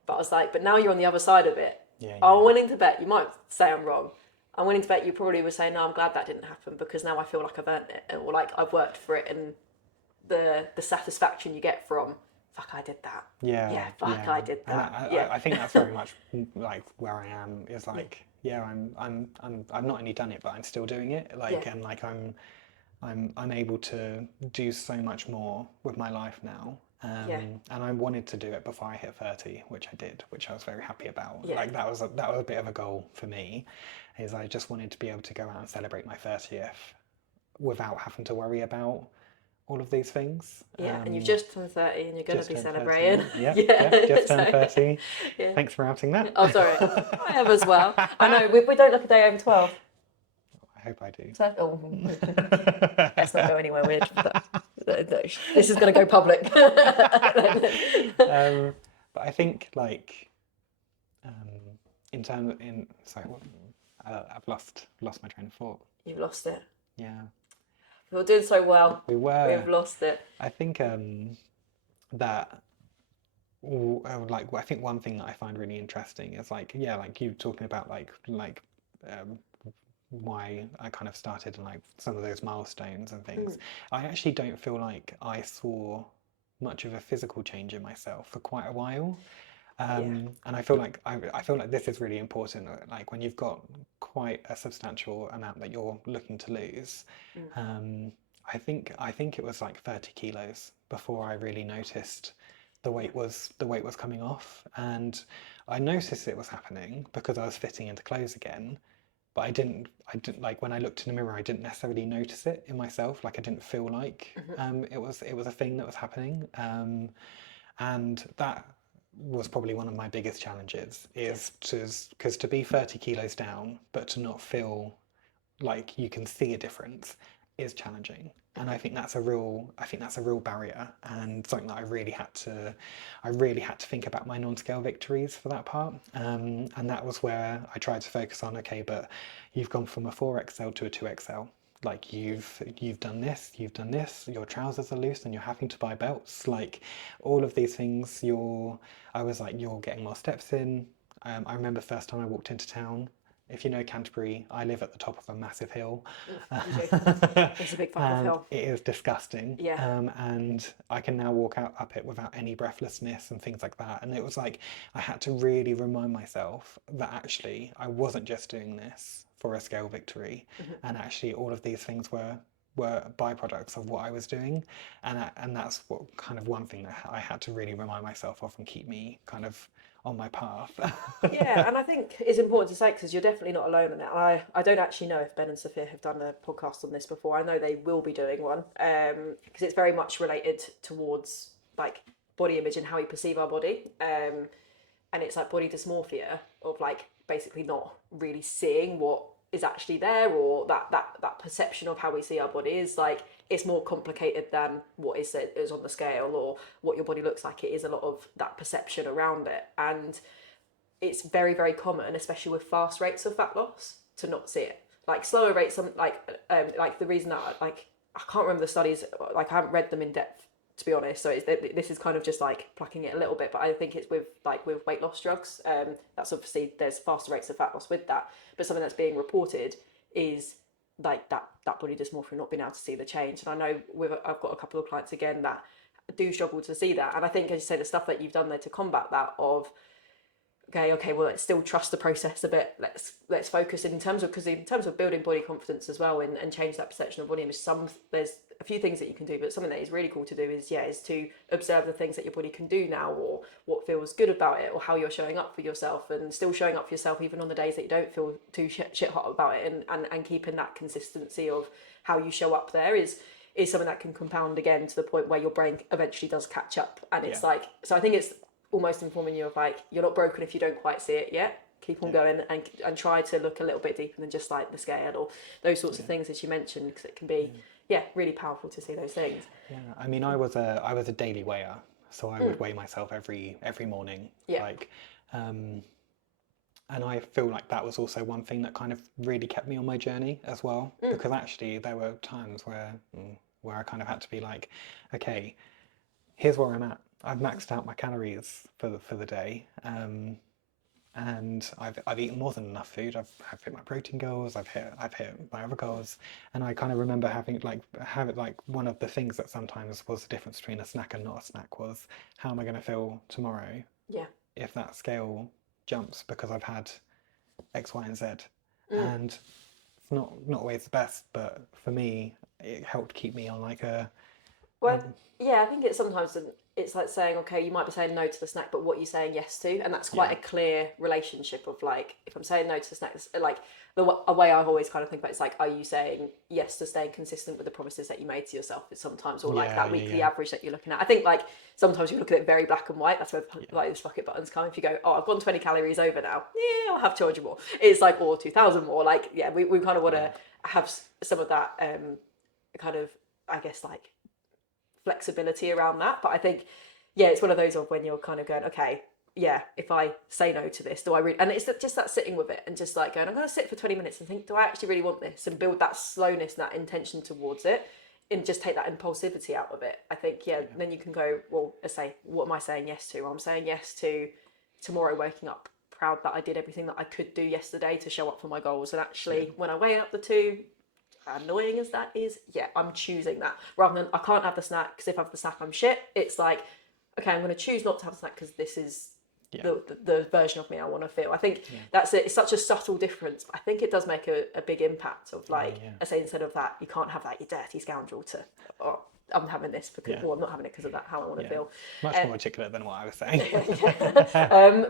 But I was like, but now you're on the other side of it. I'm willing to bet, you might say I'm wrong, I'm willing to bet you probably would say, no, I'm glad that didn't happen, because now I feel like I've earned it, or like I've worked for it, and the satisfaction you get from, fuck, I did that. I did that. And I think that's very much like where I am, is like, I've not only done it, but I'm still doing it. Like, and like I'm able to do so much more with my life now. And I wanted to do it before I hit 30, which I did, which I was very happy about. Like that was a bit of a goal for me, is I just wanted to be able to go out and celebrate my 30th without having to worry about all of these things. And you've just turned 30 and you're going to be celebrating. Just turned 30. Thanks for outing that. Oh, sorry. I have as well. I know, we don't look a day over 12. I hope I do. So, let's not go anywhere weird. This is going to go public. But I think, like, I've lost my train of thought. You've lost it. Yeah. We were doing so well. We were. We've lost it. I think that, like, I think one thing that I find really interesting is like you talking about why I kind of started, and like some of those milestones and things. I actually don't feel like I saw much of a physical change in myself for quite a while. And I feel like this is really important. Like when you've got quite a substantial amount that you're looking to lose, I think it was like 30 kilos before I really noticed the weight was coming off. And I noticed it was happening because I was fitting into clothes again, but I didn't like, when I looked in the mirror, I didn't necessarily notice it in myself. Like I didn't feel like it was a thing that was happening, and that was probably one of my biggest challenges, is because to be 30 kilos down but to not feel like you can see a difference is challenging. And I think that's a real barrier, and something that I really had to think about my non-scale victories for that part. And that was where I tried to focus on, okay, but you've gone from a 4XL to a 2XL. Like you've done this, your trousers are loose and you're having to buy belts, like all of these things. I was like, you're getting more steps in. I remember first time I walked into town. If you know Canterbury, I live at the top of a massive hill. It's a big fucking hill. It is disgusting. And I can now walk up it without any breathlessness and things like that. And it was like, I had to really remind myself that actually I wasn't just doing this for a scale victory. And actually all of these things were byproducts of what I was doing. And that's what kind of one thing that I had to really remind myself of and keep me kind of on my path. And I think it's important to say, because you're definitely not alone in it. I don't actually know if Ben and Sophia have done a podcast on this before. I know they will be doing one, because it's very much related towards like body image and how we perceive our body, and it's like body dysmorphia, of like basically not really seeing what is actually there, or that perception of how we see our body is like, it's more complicated than what is on the scale or what your body looks like. It is a lot of that perception around it, and it's very, very common, especially with fast rates of fat loss, to not see it. Like slower rates, like the reason that I can't remember the studies, like I haven't read them in depth, to be honest. So this is kind of just like plucking it a little bit, but I think it's with weight loss drugs. That's obviously, there's faster rates of fat loss with that, but something that's being reported is like that body dysmorphia, not being able to see the change. And I know I've got a couple of clients again that do struggle to see that. And I think, as you say, the stuff that you've done there to combat that, of okay, well, let's still trust the process a bit. Let's focus in terms of building body confidence as well, and change that perception of body image. There's a few things that you can do, but something that is really cool to do is to observe the things that your body can do now, or what feels good about it, or how you're showing up for yourself, and still showing up for yourself even on the days that you don't feel too shit hot about it, and keeping that consistency of how you show up there is something that can compound again to the point where your brain eventually does catch up. And it's like, so I think it's almost informing you of like, you're not broken if you don't quite see it yet. Keep on going, and try to look a little bit deeper than just like the scale or those sorts of things, as you mentioned, because it can be really powerful to see those things. I mean, I was a daily weigher, so I would weigh myself every morning. Like And I feel like that was also one thing that kind of really kept me on my journey as well, because actually there were times where I kind of had to be like, okay, here's where I'm at. I've maxed out my calories for the day, and I've eaten more than enough food. I've hit my protein goals. I've hit my other goals, and I kind of remember having one of the things that sometimes was the difference between a snack and not a snack was, how am I going to feel tomorrow Yeah. if that scale jumps because I've had X, Y, and Z. And it's not always the best, but for me, it helped keep me on like a. Well, yeah, I think it's sometimes it's like saying, okay, you might be saying no to the snack, but what are you saying yes to? And that's quite a clear relationship of like, if I'm saying no to the snack, like a way I've always kind of think about it's like, are you saying yes to staying consistent with the promises that you made to yourself sometimes, or like that weekly average that you're looking at? I think like sometimes you look at it very black and white. That's where like those bucket buttons come. If you go, oh, I've gone 20 calories over now, yeah, I'll have 200 more. It's like, or 2,000 more. Like, yeah, we kind of want to have some of that kind of, I guess, like flexibility around that. But I think, yeah, it's one of those of when you're kind of going, okay, yeah, if I say no to this, do I really, and it's just that sitting with it and just like going, I'm going to sit for 20 minutes and think, do I actually really want this, and build that slowness and that intention towards it, and just take that impulsivity out of it. I think, then you can go, well, let's say, what am I saying yes to? Well, I'm saying yes to tomorrow waking up proud that I did everything that I could do yesterday to show up for my goals. And actually, when I weigh up the two, annoying as that is, I'm choosing that rather than I can't have the snack because if I have the snack I'm shit. It's like, okay, I'm going to choose not to have the snack because this is the version of me I want to feel. I think that's it. It's such a subtle difference, but I think it does make a big impact of like, I say, instead of that, you can't have that, you dirty scoundrel, to, oh, I'm having this because, well, I'm not having it because of that, how I want to feel. Much more articulate than what I was saying.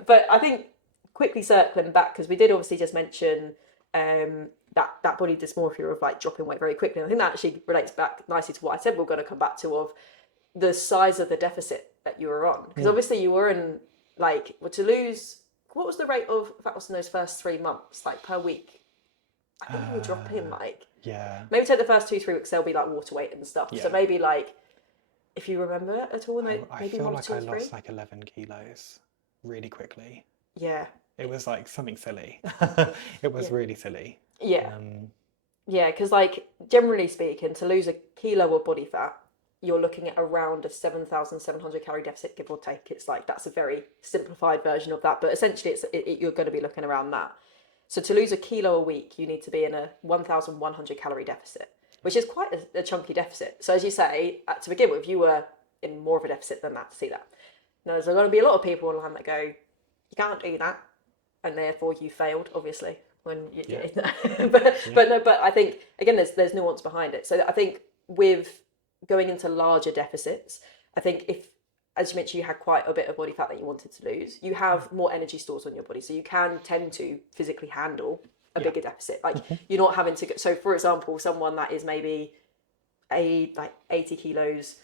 But I think quickly circling back, because we did obviously just mention that body dysmorphia of like dropping weight very quickly. And I think that actually relates back nicely to what I said we're going to come back to, of the size of the deficit that you were on. Because obviously you were in like, well, to lose, what was the rate of fat loss in those first 3 months, like per week? I think you were dropping like, maybe take the first 2-3 weeks, there'll be like water weight and stuff. So maybe like, if you remember at all, maybe I feel like I 3. lost like 11 kilos really quickly. Yeah. It was like something silly. It was really silly. Yeah. Yeah, because like generally speaking, to lose a kilo of body fat, you're looking at around a 7,700 calorie deficit, give or take. It's like, that's a very simplified version of that, but essentially you're going to be looking around that. So to lose a kilo a week, you need to be in a 1,100 calorie deficit, which is quite a chunky deficit. So as you say, to begin with, you were in more of a deficit than that to see that. Now, there's going to be a lot of people online that go, you can't do that, and therefore you failed, obviously. When you, but I think again there's nuance behind it. So I think with going into larger deficits, I think if, as you mentioned, you had quite a bit of body fat that you wanted to lose, you have more energy stores on your body, so you can tend to physically handle a bigger deficit. Like you're not having to go, so for example, someone that is maybe like 80 kilos,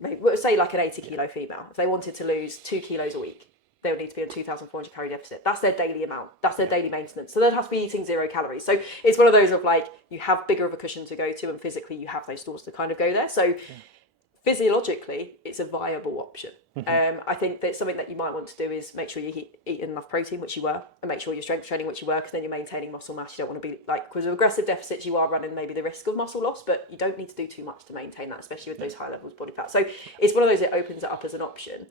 maybe say like an 80 kilo female, if they wanted to lose 2 kilos a week, they would need to be on 2,400 calorie deficit. That's their daily amount. That's their daily maintenance. So they'd have to be eating 0 calories. So it's one of those of like, you have bigger of a cushion to go to, and physically you have those stores to kind of go there. So physiologically, it's a viable option. I think that something that you might want to do is make sure you eat enough protein, which you were, and make sure you're strength training, which you were, because then you're maintaining muscle mass. You don't want to be like, because with aggressive deficits, you are running maybe the risk of muscle loss, but you don't need to do too much to maintain that, especially with those high levels of body fat. So it's one of those that opens it up as an option.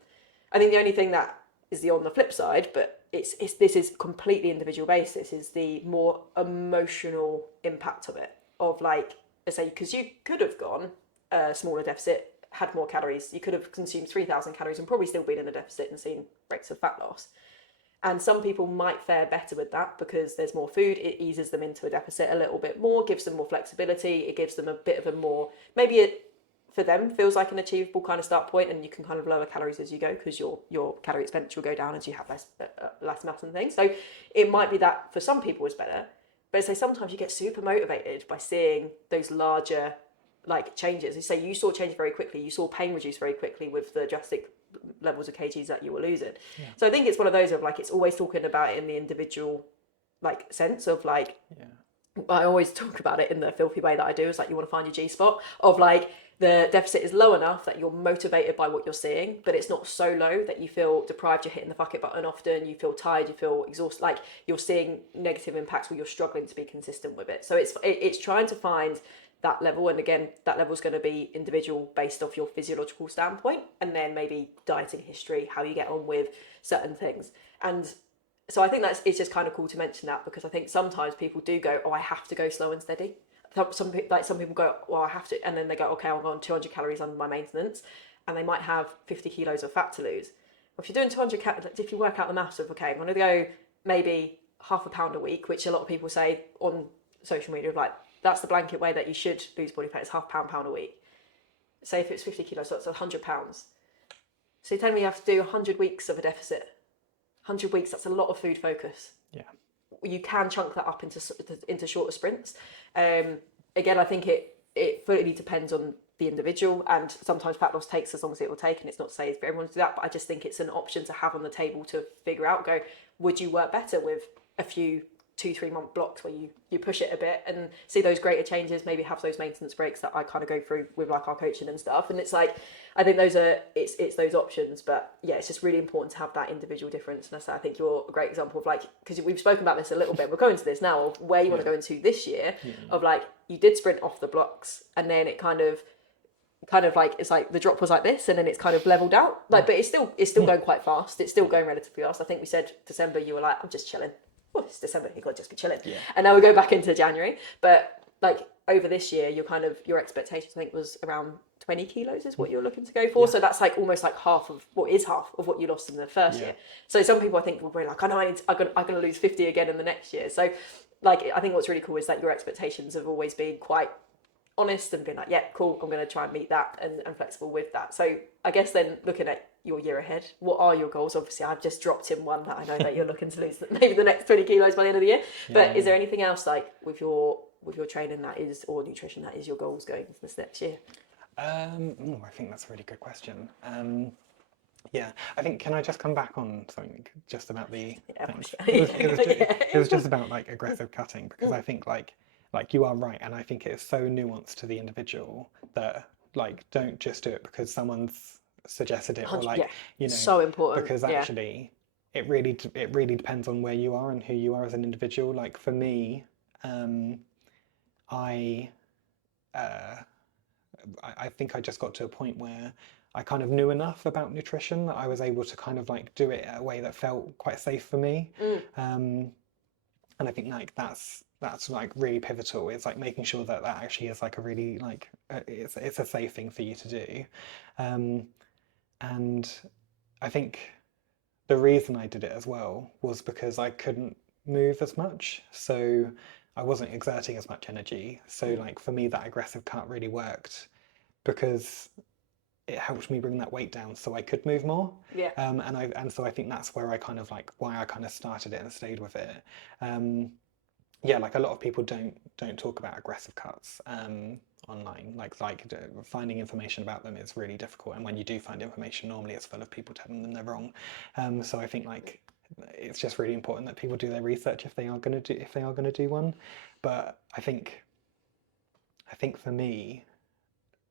I think the only thing that is on the flip side, but this is completely individual basis, is the more emotional impact of it, of like, let's say, because you could have gone a smaller deficit, had more calories, you could have consumed 3,000 calories and probably still been in a deficit and seen rates of fat loss. And some people might fare better with that because there's more food, it eases them into a deficit a little bit more, gives them more flexibility, it gives them a bit of a more, maybe it for them feels like an achievable kind of start point, and you can kind of lower calories as you go because your calorie expenditure will go down as you have less mass and things. So it might be that for some people is better, but say sometimes you get super motivated by seeing those larger like changes. You say you saw change very quickly, you saw pain reduce very quickly with the drastic levels of kgs that you were losing. So I think it's one of those of like, it's always talking about it in the individual like sense of like, I always talk about it in the filthy way that I do, is like, you want to find your G spot of like, the deficit is low enough that you're motivated by what you're seeing, but it's not so low that you feel deprived, you're hitting the fuck it button often, you feel tired, you feel exhausted, like you're seeing negative impacts where you're struggling to be consistent with it. So it's trying to find that level, and again, that level is going to be individual based off your physiological standpoint, and then maybe dieting history, how you get on with certain things. And so I think it's just kind of cool to mention that, because I think sometimes people do go, oh, I have to go slow and steady. Some people go, well, I have to, and then they go, okay, I'll go on 200 calories under my maintenance, and they might have 50 kilos of fat to lose. Well, if you're doing 200 calories, if you work out the maths of, okay, I'm going to go maybe half a pound a week, which a lot of people say on social media, like, that's the blanket way that you should lose body fat, is half pound a week. Say if it's 50 kilos, so that's 100 pounds. So you're telling me you have to do 100 weeks of a deficit. 100 weeks, that's a lot of food focus. Yeah. You can chunk that up into shorter sprints. Again, I think it fully depends on the individual, and sometimes fat loss takes as long as it will take, and it's not to say for everyone to do that, but I just think it's an option to have on the table to figure out, go, would you work better with a few 2-3 month blocks where you push it a bit and see those greater changes, maybe have those maintenance breaks that I kind of go through with like our coaching and stuff. And it's like, I think it's those options, but yeah, it's just really important to have that individual difference. And I think you're a great example of, like, because we've spoken about this a little bit, we're going to this now, of where you want to go into this year, of like, you did sprint off the blocks, and then it kind of like, it's like the drop was like this, and then it's kind of leveled out, like, but it's still going quite fast. It's still going relatively fast. I think we said December, you were like, I'm just chilling. Well, it's December, you got to just be chilling. Yeah. And now we go back into January. But like over this year, your expectations, I think, was around 20 kilos is what you're looking to go for. Yeah. So that's like almost like half of what you lost in the first year. So some people, I think, will be like, I know I'm going to lose 50 again in the next year. So like, I think what's really cool is that your expectations have always been quite honest and been like, yeah, cool, I'm going to try and meet that, and flexible with that. So I guess then looking at your year ahead, what are your goals? Obviously, I've just dropped in one that I know that you're looking to lose maybe the next 20 kilos by the end of the year. But is there anything else, like with your training that is, or nutrition, that is your goals going into this next year? I think that's a really good question. Yeah, I think, can I just come back on something just about the... It was just about like aggressive cutting, because I think like you are right, and I think it is so nuanced to the individual that, like, don't just do it because someone's suggested it, or like, you know, so important, because actually it really depends on where you are and who you are as an individual. Like for me, I think I just got to a point where I kind of knew enough about nutrition that I was able to kind of like do it in a way that felt quite safe for me. And I think like that's like really pivotal. It's like making sure that actually is like a really like it's a safe thing for you to do. And I think the reason I did it as well was because I couldn't move as much, so I wasn't exerting as much energy. So like for me, that aggressive cut really worked because it helped me bring that weight down so I could move more. And so I think that's where I kind of like why I kind of started it and stayed with it. Like a lot of people don't talk about aggressive cuts online. Like finding information about them is really difficult, and when you do find information, normally it's full of people telling them they're wrong. So I think like it's just really important that people do their research if they are going to do one. But I think for me,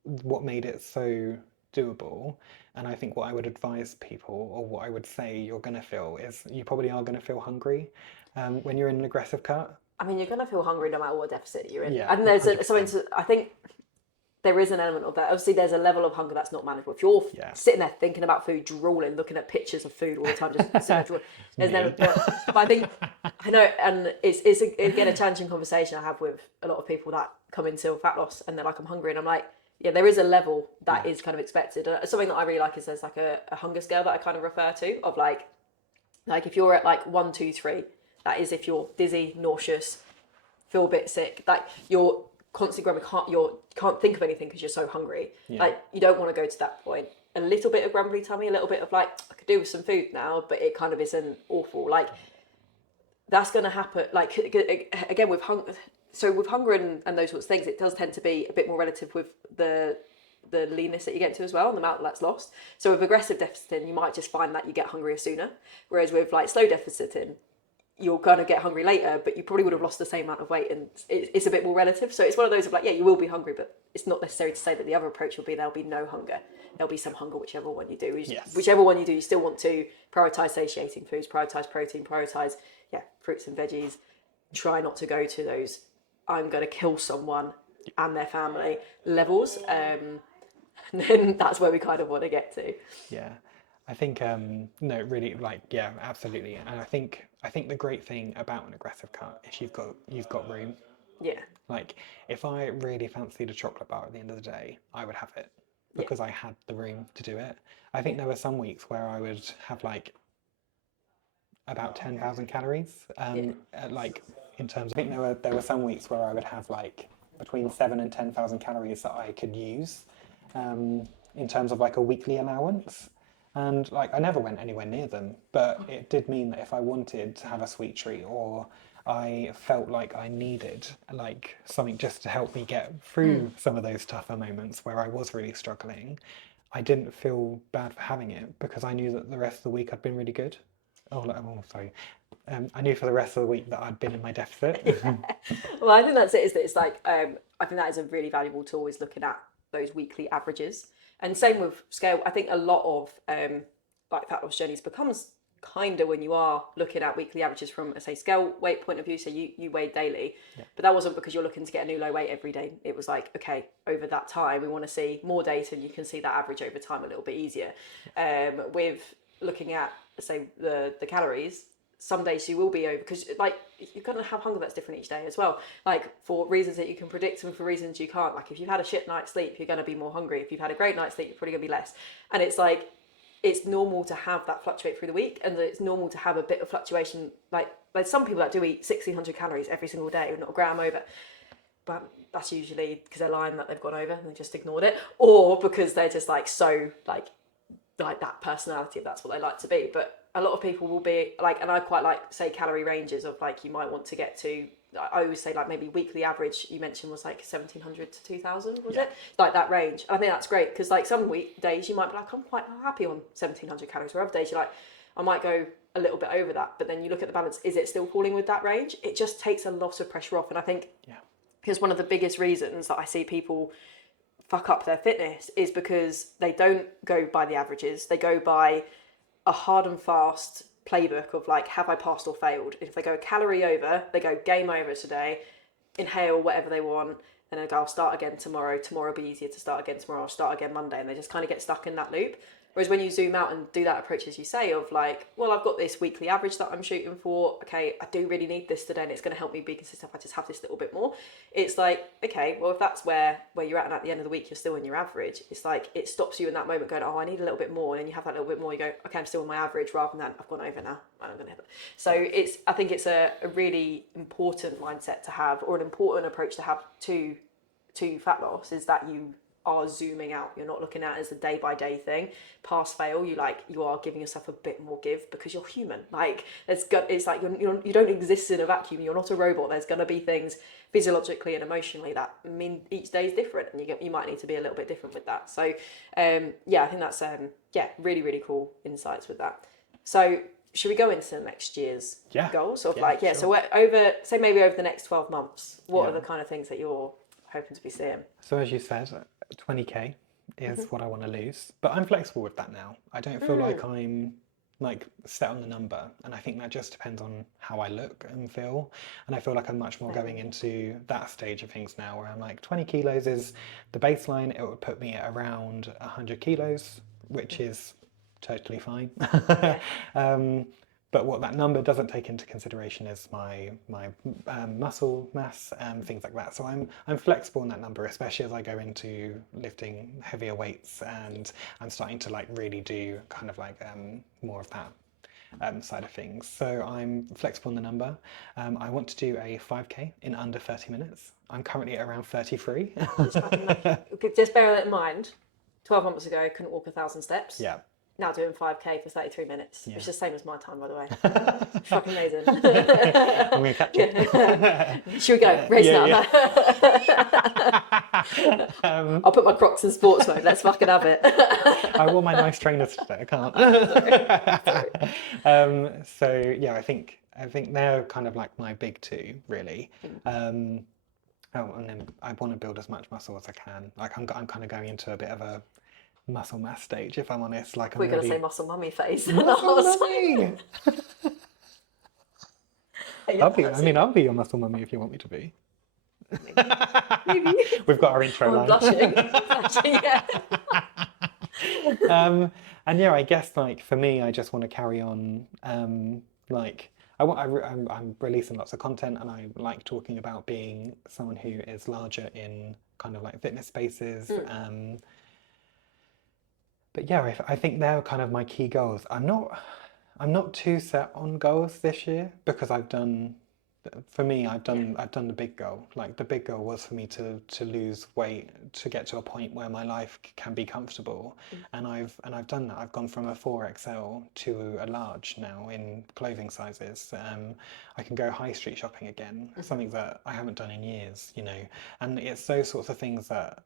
what made it so doable, and I think what I would advise people, or what I would say you're going to feel, is you probably are going to feel hungry when you're in an aggressive cut. I mean, you're going to feel hungry no matter what deficit you're in. Yeah, and there's I think there is an element of that. Obviously, there's a level of hunger that's not manageable. If you're sitting there thinking about food, drooling, looking at pictures of food all the time, just sitting drooling, there's never. But I think I know, and it's again a challenging conversation I have with a lot of people that come into fat loss, and they're like, I'm hungry, and I'm like, yeah, there is a level that is kind of expected. Something that I really like is there's like a hunger scale that I kind of refer to, of like if you're at like 1, 2, 3, that is if you're dizzy, nauseous, feel a bit sick, like you're constantly grumbly, can't think of anything because you're so hungry. Like you don't want to go to that point. A little bit of grumbly tummy, a little bit of like, I could do with some food now, but it kind of isn't awful. Like that's going to happen. Like again with hunger. So with hunger and those sorts of things, it does tend to be a bit more relative with the leanness that you get to as well, and the amount that's lost. So with aggressive deficiting, you might just find that you get hungrier sooner. Whereas with like slow deficiting, you're going to get hungry later, but you probably would have lost the same amount of weight, and it's a bit more relative. So it's one of those of like, yeah, you will be hungry, but it's not necessary to say that the other approach will be there'll be no hunger. There'll be some hunger, whichever one you do. Yes. Whichever one you do, you still want to prioritise satiating foods, prioritise protein, prioritise, fruits and veggies. Try not to go to those, I'm going to kill someone and their family levels. And then that's where we kind of want to get to. Yeah. I think no, really, like, yeah, absolutely. And I think the great thing about an aggressive cut is you've got room. Yeah. Like, if I really fancied a chocolate bar at the end of the day, I would have it because I had the room to do it. I think there were some weeks where I would have like about 10,000 calories. Like, in terms of, I think there were some weeks where I would have like between 7,000 and 10,000 calories that I could use in terms of like a weekly allowance. And like, I never went anywhere near them, but it did mean that if I wanted to have a sweet treat, or I felt like I needed like something just to help me get through some of those tougher moments where I was really struggling, I didn't feel bad for having it because I knew that the rest of the week I'd been really good. Sorry. I knew for the rest of the week that I'd been in my deficit. Well, I think that's it. Is that it's like I think that is a really valuable tool, is looking at those weekly averages. And same with scale. I think a lot of like fat loss journeys becomes kinder when you are looking at weekly averages from a, say, scale weight point of view. So you weigh daily, but that wasn't because you're looking to get a new low weight every day. It was like, okay, over that time we want to see more data, and you can see that average over time a little bit easier. With looking at, say, the calories, some days you will be over, because like you're going to have hunger that's different each day as well, like for reasons that you can predict and for reasons you can't. Like if you've had a shit night's sleep, you're going to be more hungry. If you've had a great night's sleep, you're probably going to be less. And it's like, it's normal to have that fluctuate through the week, and it's normal to have a bit of fluctuation. Like there's some people that do eat 1,600 calories every single day, not a gram over, but that's usually because they're lying that they've gone over and they just ignored it, or because they're just like so like that personality, if that's what they like to be. But a lot of people will be like, and I quite like, say, calorie ranges of like, you might want to get to, I always say like maybe weekly average you mentioned was like 1,700 to 2,000, was it? Like that range. I think that's great, because like some days you might be like, I'm quite happy on 1,700 calories, where other days you're like, I might go a little bit over that. But then you look at the balance, is it still falling with that range? It just takes a lot of pressure off. And I think because one of the biggest reasons that I see people fuck up their fitness is because they don't go by the averages. They go by a hard and fast playbook of like, have I passed or failed? If they go a calorie over, they go game over today, inhale whatever they want, and then go, I'll start again tomorrow. Tomorrow will be easier to start again tomorrow. I'll start again Monday. And they just kind of get stuck in that loop. Whereas when you zoom out and do that approach, as you say, of like, well, I've got this weekly average that I'm shooting for. Okay, I do really need this today, and it's going to help me be consistent if I just have this little bit more. It's like, okay, well, if that's where you're at, and at the end of the week, you're still in your average, it's like, it stops you in that moment going, oh, I need a little bit more. And then you have that little bit more, you go, okay, I'm still in my average, rather than I've gone over now. I'm going to hit it. So I think it's a really important mindset to have, or an important approach to have to fat loss, is that you are zooming out. You're not looking at it as a day by day thing. Pass fail, you are giving yourself a bit more give, because you're human. Like it's like you don't exist in a vacuum. You're not a robot. There's going to be things physiologically and emotionally that mean each day is different, and you might need to be a little bit different with that. So I think that's really, really cool insights with that. So should we go into next year's goals of sure. So maybe over the next 12 months, what are the kind of things that you're hoping to be seeing? So as you said, 20k is what I want to lose, but I'm flexible with that now. I don't feel like I'm like set on the number, and I think that just depends on how I look and feel. And I feel like I'm much more going into that stage of things now, where I'm like, 20 kilos is the baseline. It would put me at around 100 kilos, which is totally fine. But what that number doesn't take into consideration is my muscle mass and things like that. So I'm flexible in that number, especially as I go into lifting heavier weights, and I'm starting to like really do kind of like more of that side of things. So I'm flexible in the number. I want to do a 5k in under 30 minutes. I'm currently at around 33. Just bear that in mind. 12 months ago, I couldn't walk 1,000 steps. Yeah. Now doing 5k for 33 minutes, which is the same as my time, by the way. Fucking amazing. I'm going to catch you. Should we go? Race now. I'll put my Crocs in sports mode. Let's fucking have it. I wore my nice trainers today. I can't. Sorry. So yeah, I think I think they're kind of like my big two, really. Oh, and then I want to build as much muscle as I can. Like I'm kind of going into a bit of a muscle mass stage, if I'm honest. Like I'm We're going to say really muscle mummy phase. muscle mummy. I'll be your muscle mummy if you want me to be. Maybe. We've got our intro Oh, I'm line. blushing. Blushing, yeah. And yeah, I guess like for me, I just want to carry on. Like I'm releasing lots of content, and I like talking about being someone who is larger in kind of like fitness spaces. But yeah, I think they're kind of my key goals. I'm not too set on goals this year because I've done the big goal. Like the big goal was for me to lose weight, to get to a point where my life can be comfortable, and I've done that. I've gone from a 4XL to a large now in clothing sizes. I can go high street shopping again, something that I haven't done in years, and it's those sorts of things that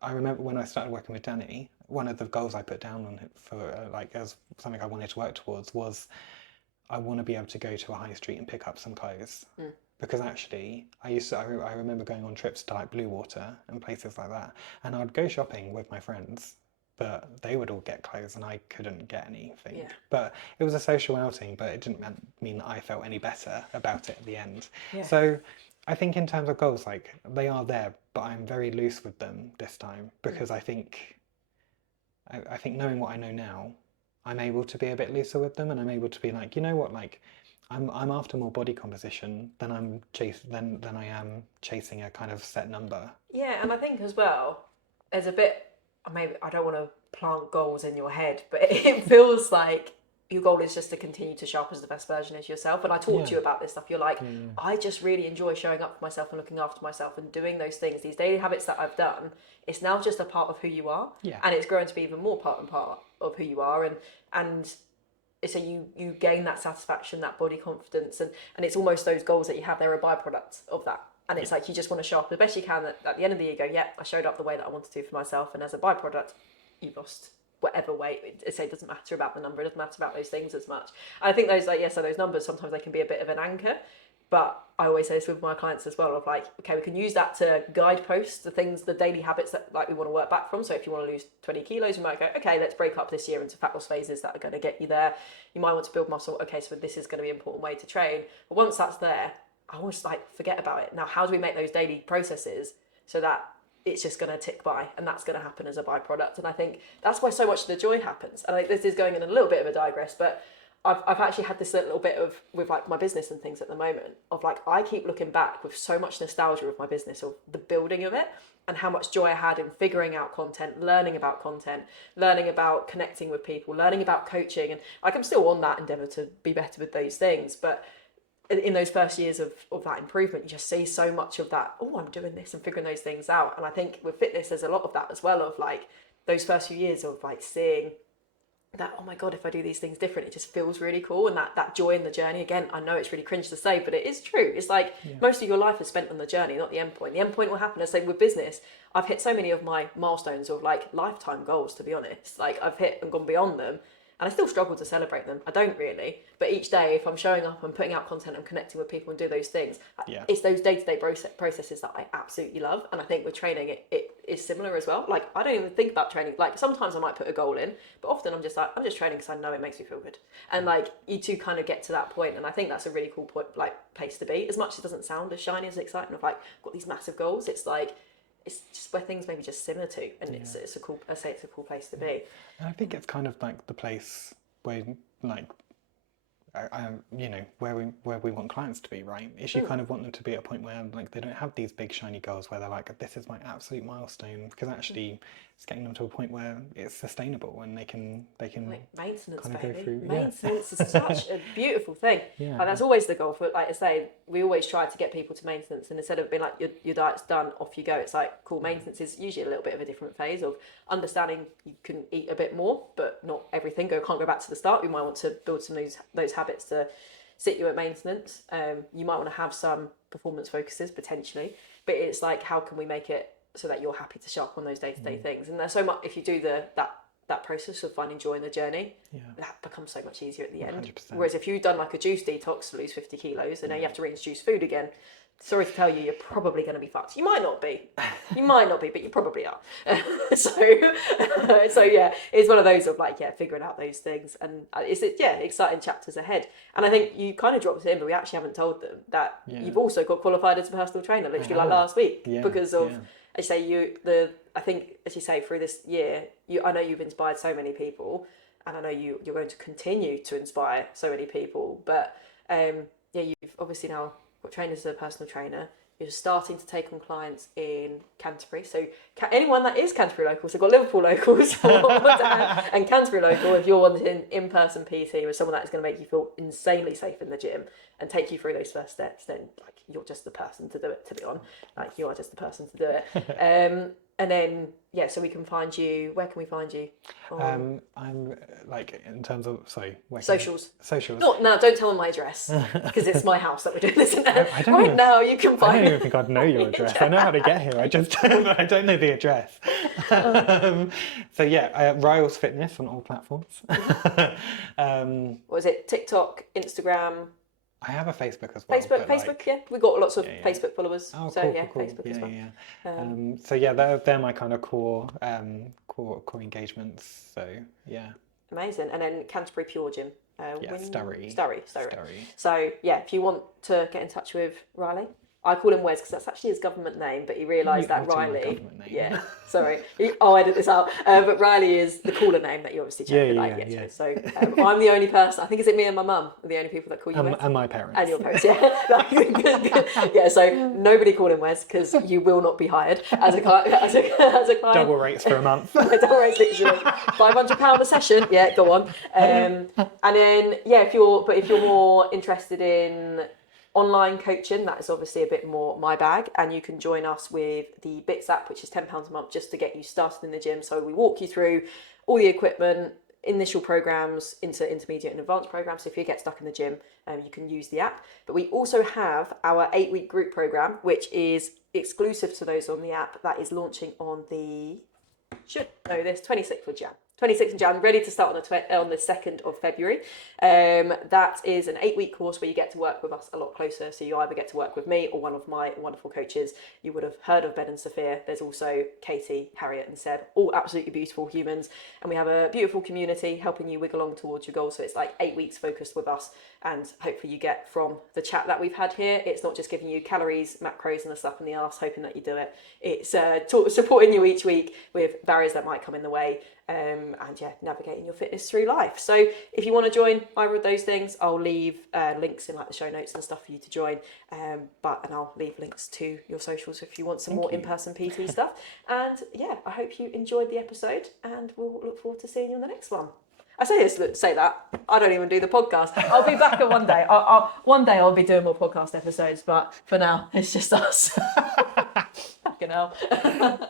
I remember when I started working with Danny. One of the goals I put down on it for like as something I wanted to work towards was I want to be able to go to a high street and pick up some clothes. Because actually, I remember going on trips to like Blue Water and places like that, and I'd go shopping with my friends, but they would all get clothes and I couldn't get anything. Yeah. But it was a social outing, but it didn't mean that I felt any better about it at the end. Yeah. So I think in terms of goals, like they are there, but I'm very loose with them this time because I think knowing what I know now, I'm able to be a bit looser with them, and I'm able to be like, you know what, like I'm after more body composition than than I am chasing a kind of set number. Yeah, and I think as well, there's a bit, maybe I don't want to plant goals in your head, but it feels like your goal is just to continue to show up as the best version of yourself. And I talked to you about this stuff. You're like, I just really enjoy showing up for myself and looking after myself and doing those things, these daily habits that I've done. It's now just a part of who you are. Yeah. And it's grown to be even more part of who you are. And so you gain that satisfaction, that body confidence, and it's almost those goals that you have, they're a byproduct of that. And it's like you just want to show up the best you can at the end of the year, go, yeah, I showed up the way that I wanted to for myself, and as a byproduct, you've lost whatever weight. It doesn't matter about the number, it doesn't matter about those things as much. And I think those so those numbers, sometimes they can be a bit of an anchor, but I always say this with my clients as well, of like, okay, we can use that to guidepost the things, the daily habits that like we want to work back from. So if you want to lose 20 kilos, you might go, okay, let's break up this year into fat loss phases that are going to get you there. You might want to build muscle. Okay, so this is going to be an important way to train. But once that's there, I always like forget about it. Now, how do we make those daily processes so that it's just going to tick by, and that's going to happen as a byproduct? And I think that's why so much of the joy happens. And I think this is going in a little bit of a digress, but I've actually had this little bit of, with like my business and things at the moment, of like, I keep looking back with so much nostalgia of my business, of the building of it, and how much joy I had in figuring out content, learning about connecting with people, learning about coaching. And like, I'm still on that endeavor to be better with those things, but in those first years of that improvement, you just see so much of that, oh, I'm doing this and figuring those things out. And I think with fitness, there's a lot of that as well, of like those first few years of like seeing that, oh my God, if I do these things different, it just feels really cool. And that joy in the journey, again, I know it's really cringe to say, but it is true. It's like most of your life is spent on the journey, not the end point. The end point will happen. As I say with business, I've hit so many of my milestones of like lifetime goals, to be honest. Like I've hit and gone beyond them. And I still struggle to celebrate them. I don't really. But each day, if I'm showing up and putting out content and connecting with people and do those things, it's those day-to-day processes that I absolutely love. And I think with training, it is similar as well. Like, I don't even think about training. Like, sometimes I might put a goal in, but often I'm just like, I'm just training because I know it makes me feel good. And like, you two kind of get to that point. And I think that's a really cool point, like, place to be. As much as it doesn't sound as shiny as exciting of like, I've got these massive goals, it's like, it's just where things maybe just simmer to, and it's a cool. I say it's a cool place to be. And I think it's kind of like the place where, like, where we want clients to be, right? Is you kind of want them to be at a point where like they don't have these big shiny goals where they're like, this is my absolute milestone, because actually it's getting them to a point where it's sustainable and they can like maintenance, kind of baby. go through. Maintenance is such a beautiful thing. Yeah. Like, that's always the goal. For, like I say, we always try to get people to maintenance, and instead of being like your diet's done, off you go, it's like, cool, maintenance is usually a little bit of a different phase of understanding you can eat a bit more, but not everything. Can't go back to the start. We might want to build some of those habits to sit you at maintenance. You might want to have some performance focuses potentially, but it's like, how can we make it so that you're happy to show up on those day-to-day things? And there's so much, if you do that that process of finding joy in the journey, Yeah. that becomes so much easier at the end. 100%. Whereas if you've done like a juice detox to lose 50 kilos and now you have to reintroduce food again, sorry to tell you, you're probably going to be fucked. You might not be, but you probably are. so yeah, it's one of those of like, figuring out those things, and it's exciting chapters ahead. And I think you kind of dropped it in, but we actually haven't told them that you've also got qualified as a personal trainer, literally like last week, because of, as you say, I think, as you say, through this year, I know you've inspired so many people, and I know you're going to continue to inspire so many people. But you've obviously now got trained as a personal trainer. You're starting to take on clients in Canterbury. So anyone that is Canterbury local, so got Liverpool locals and Canterbury local, if you're wanting in-person PT with someone that is going to make you feel insanely safe in the gym and take you through those first steps, then like you're just the person to do it, to be honest. Like you are just the person to do it. And then, so we can find you. Where can we find you? I'm like, in terms of, Socials. Socials. No, don't tell them my address, because it's my house that we're doing this in. Now you can I find. don't even think I'd know your address. I know how to get here. I don't know the address. Rachael's Fitness on all platforms. What was it? TikTok, Instagram. I have a Facebook as well. Facebook, we've got lots of Facebook followers. Oh, so cool. Facebook as well. They're my kind of core engagements. So amazing. And then Canterbury Pure Gym. Sturry. So if you want to get in touch with Riley, I call him Wes because that's actually his government name, but he realised that Riley. Sorry. I'll edit this out. But Riley is the cooler name that you obviously checked with. So I'm the only person. I think is it me and my mum are the only people that call you Wes. And my parents. And your parents, So nobody call him Wes because you will not be hired as a client. Double rates for a month. Double rates, literally. £500 a session. Yeah, go on. And then if you're more interested in online coaching, that is obviously a bit more my bag, and you can join us with the Blitz app, which is £10 a month just to get you started in the gym. So we walk you through all the equipment, initial programs into intermediate and advanced programs. So if you get stuck in the gym, you can use the app. But we also have our 8-week group program, which is exclusive to those on the app. That is launching on the 26th of Jan. 26th of Jan, ready to start on the 2nd of February. That is an 8-week course where you get to work with us a lot closer. So you either get to work with me or one of my wonderful coaches. You would have heard of Ben and Sophia. There's also Katie, Harriet and Seb, all absolutely beautiful humans. And we have a beautiful community helping you wiggle along towards your goals. So it's like 8 weeks focused with us. And hopefully you get from the chat that we've had here, it's not just giving you calories, macros and a slap in the arse, hoping that you do it. It's supporting you each week with barriers that might come in the way. Navigating your fitness through life. So if you want to join either of those things, I'll leave links in like the show notes and stuff for you to join. And I'll leave links to your socials if you want some more in-person PT stuff. And I hope you enjoyed the episode, and we'll look forward to seeing you on the next one. I say that. I don't even do the podcast. I'll be back at one day. One day I'll be doing more podcast episodes, but for now it's just us. Fucking hell.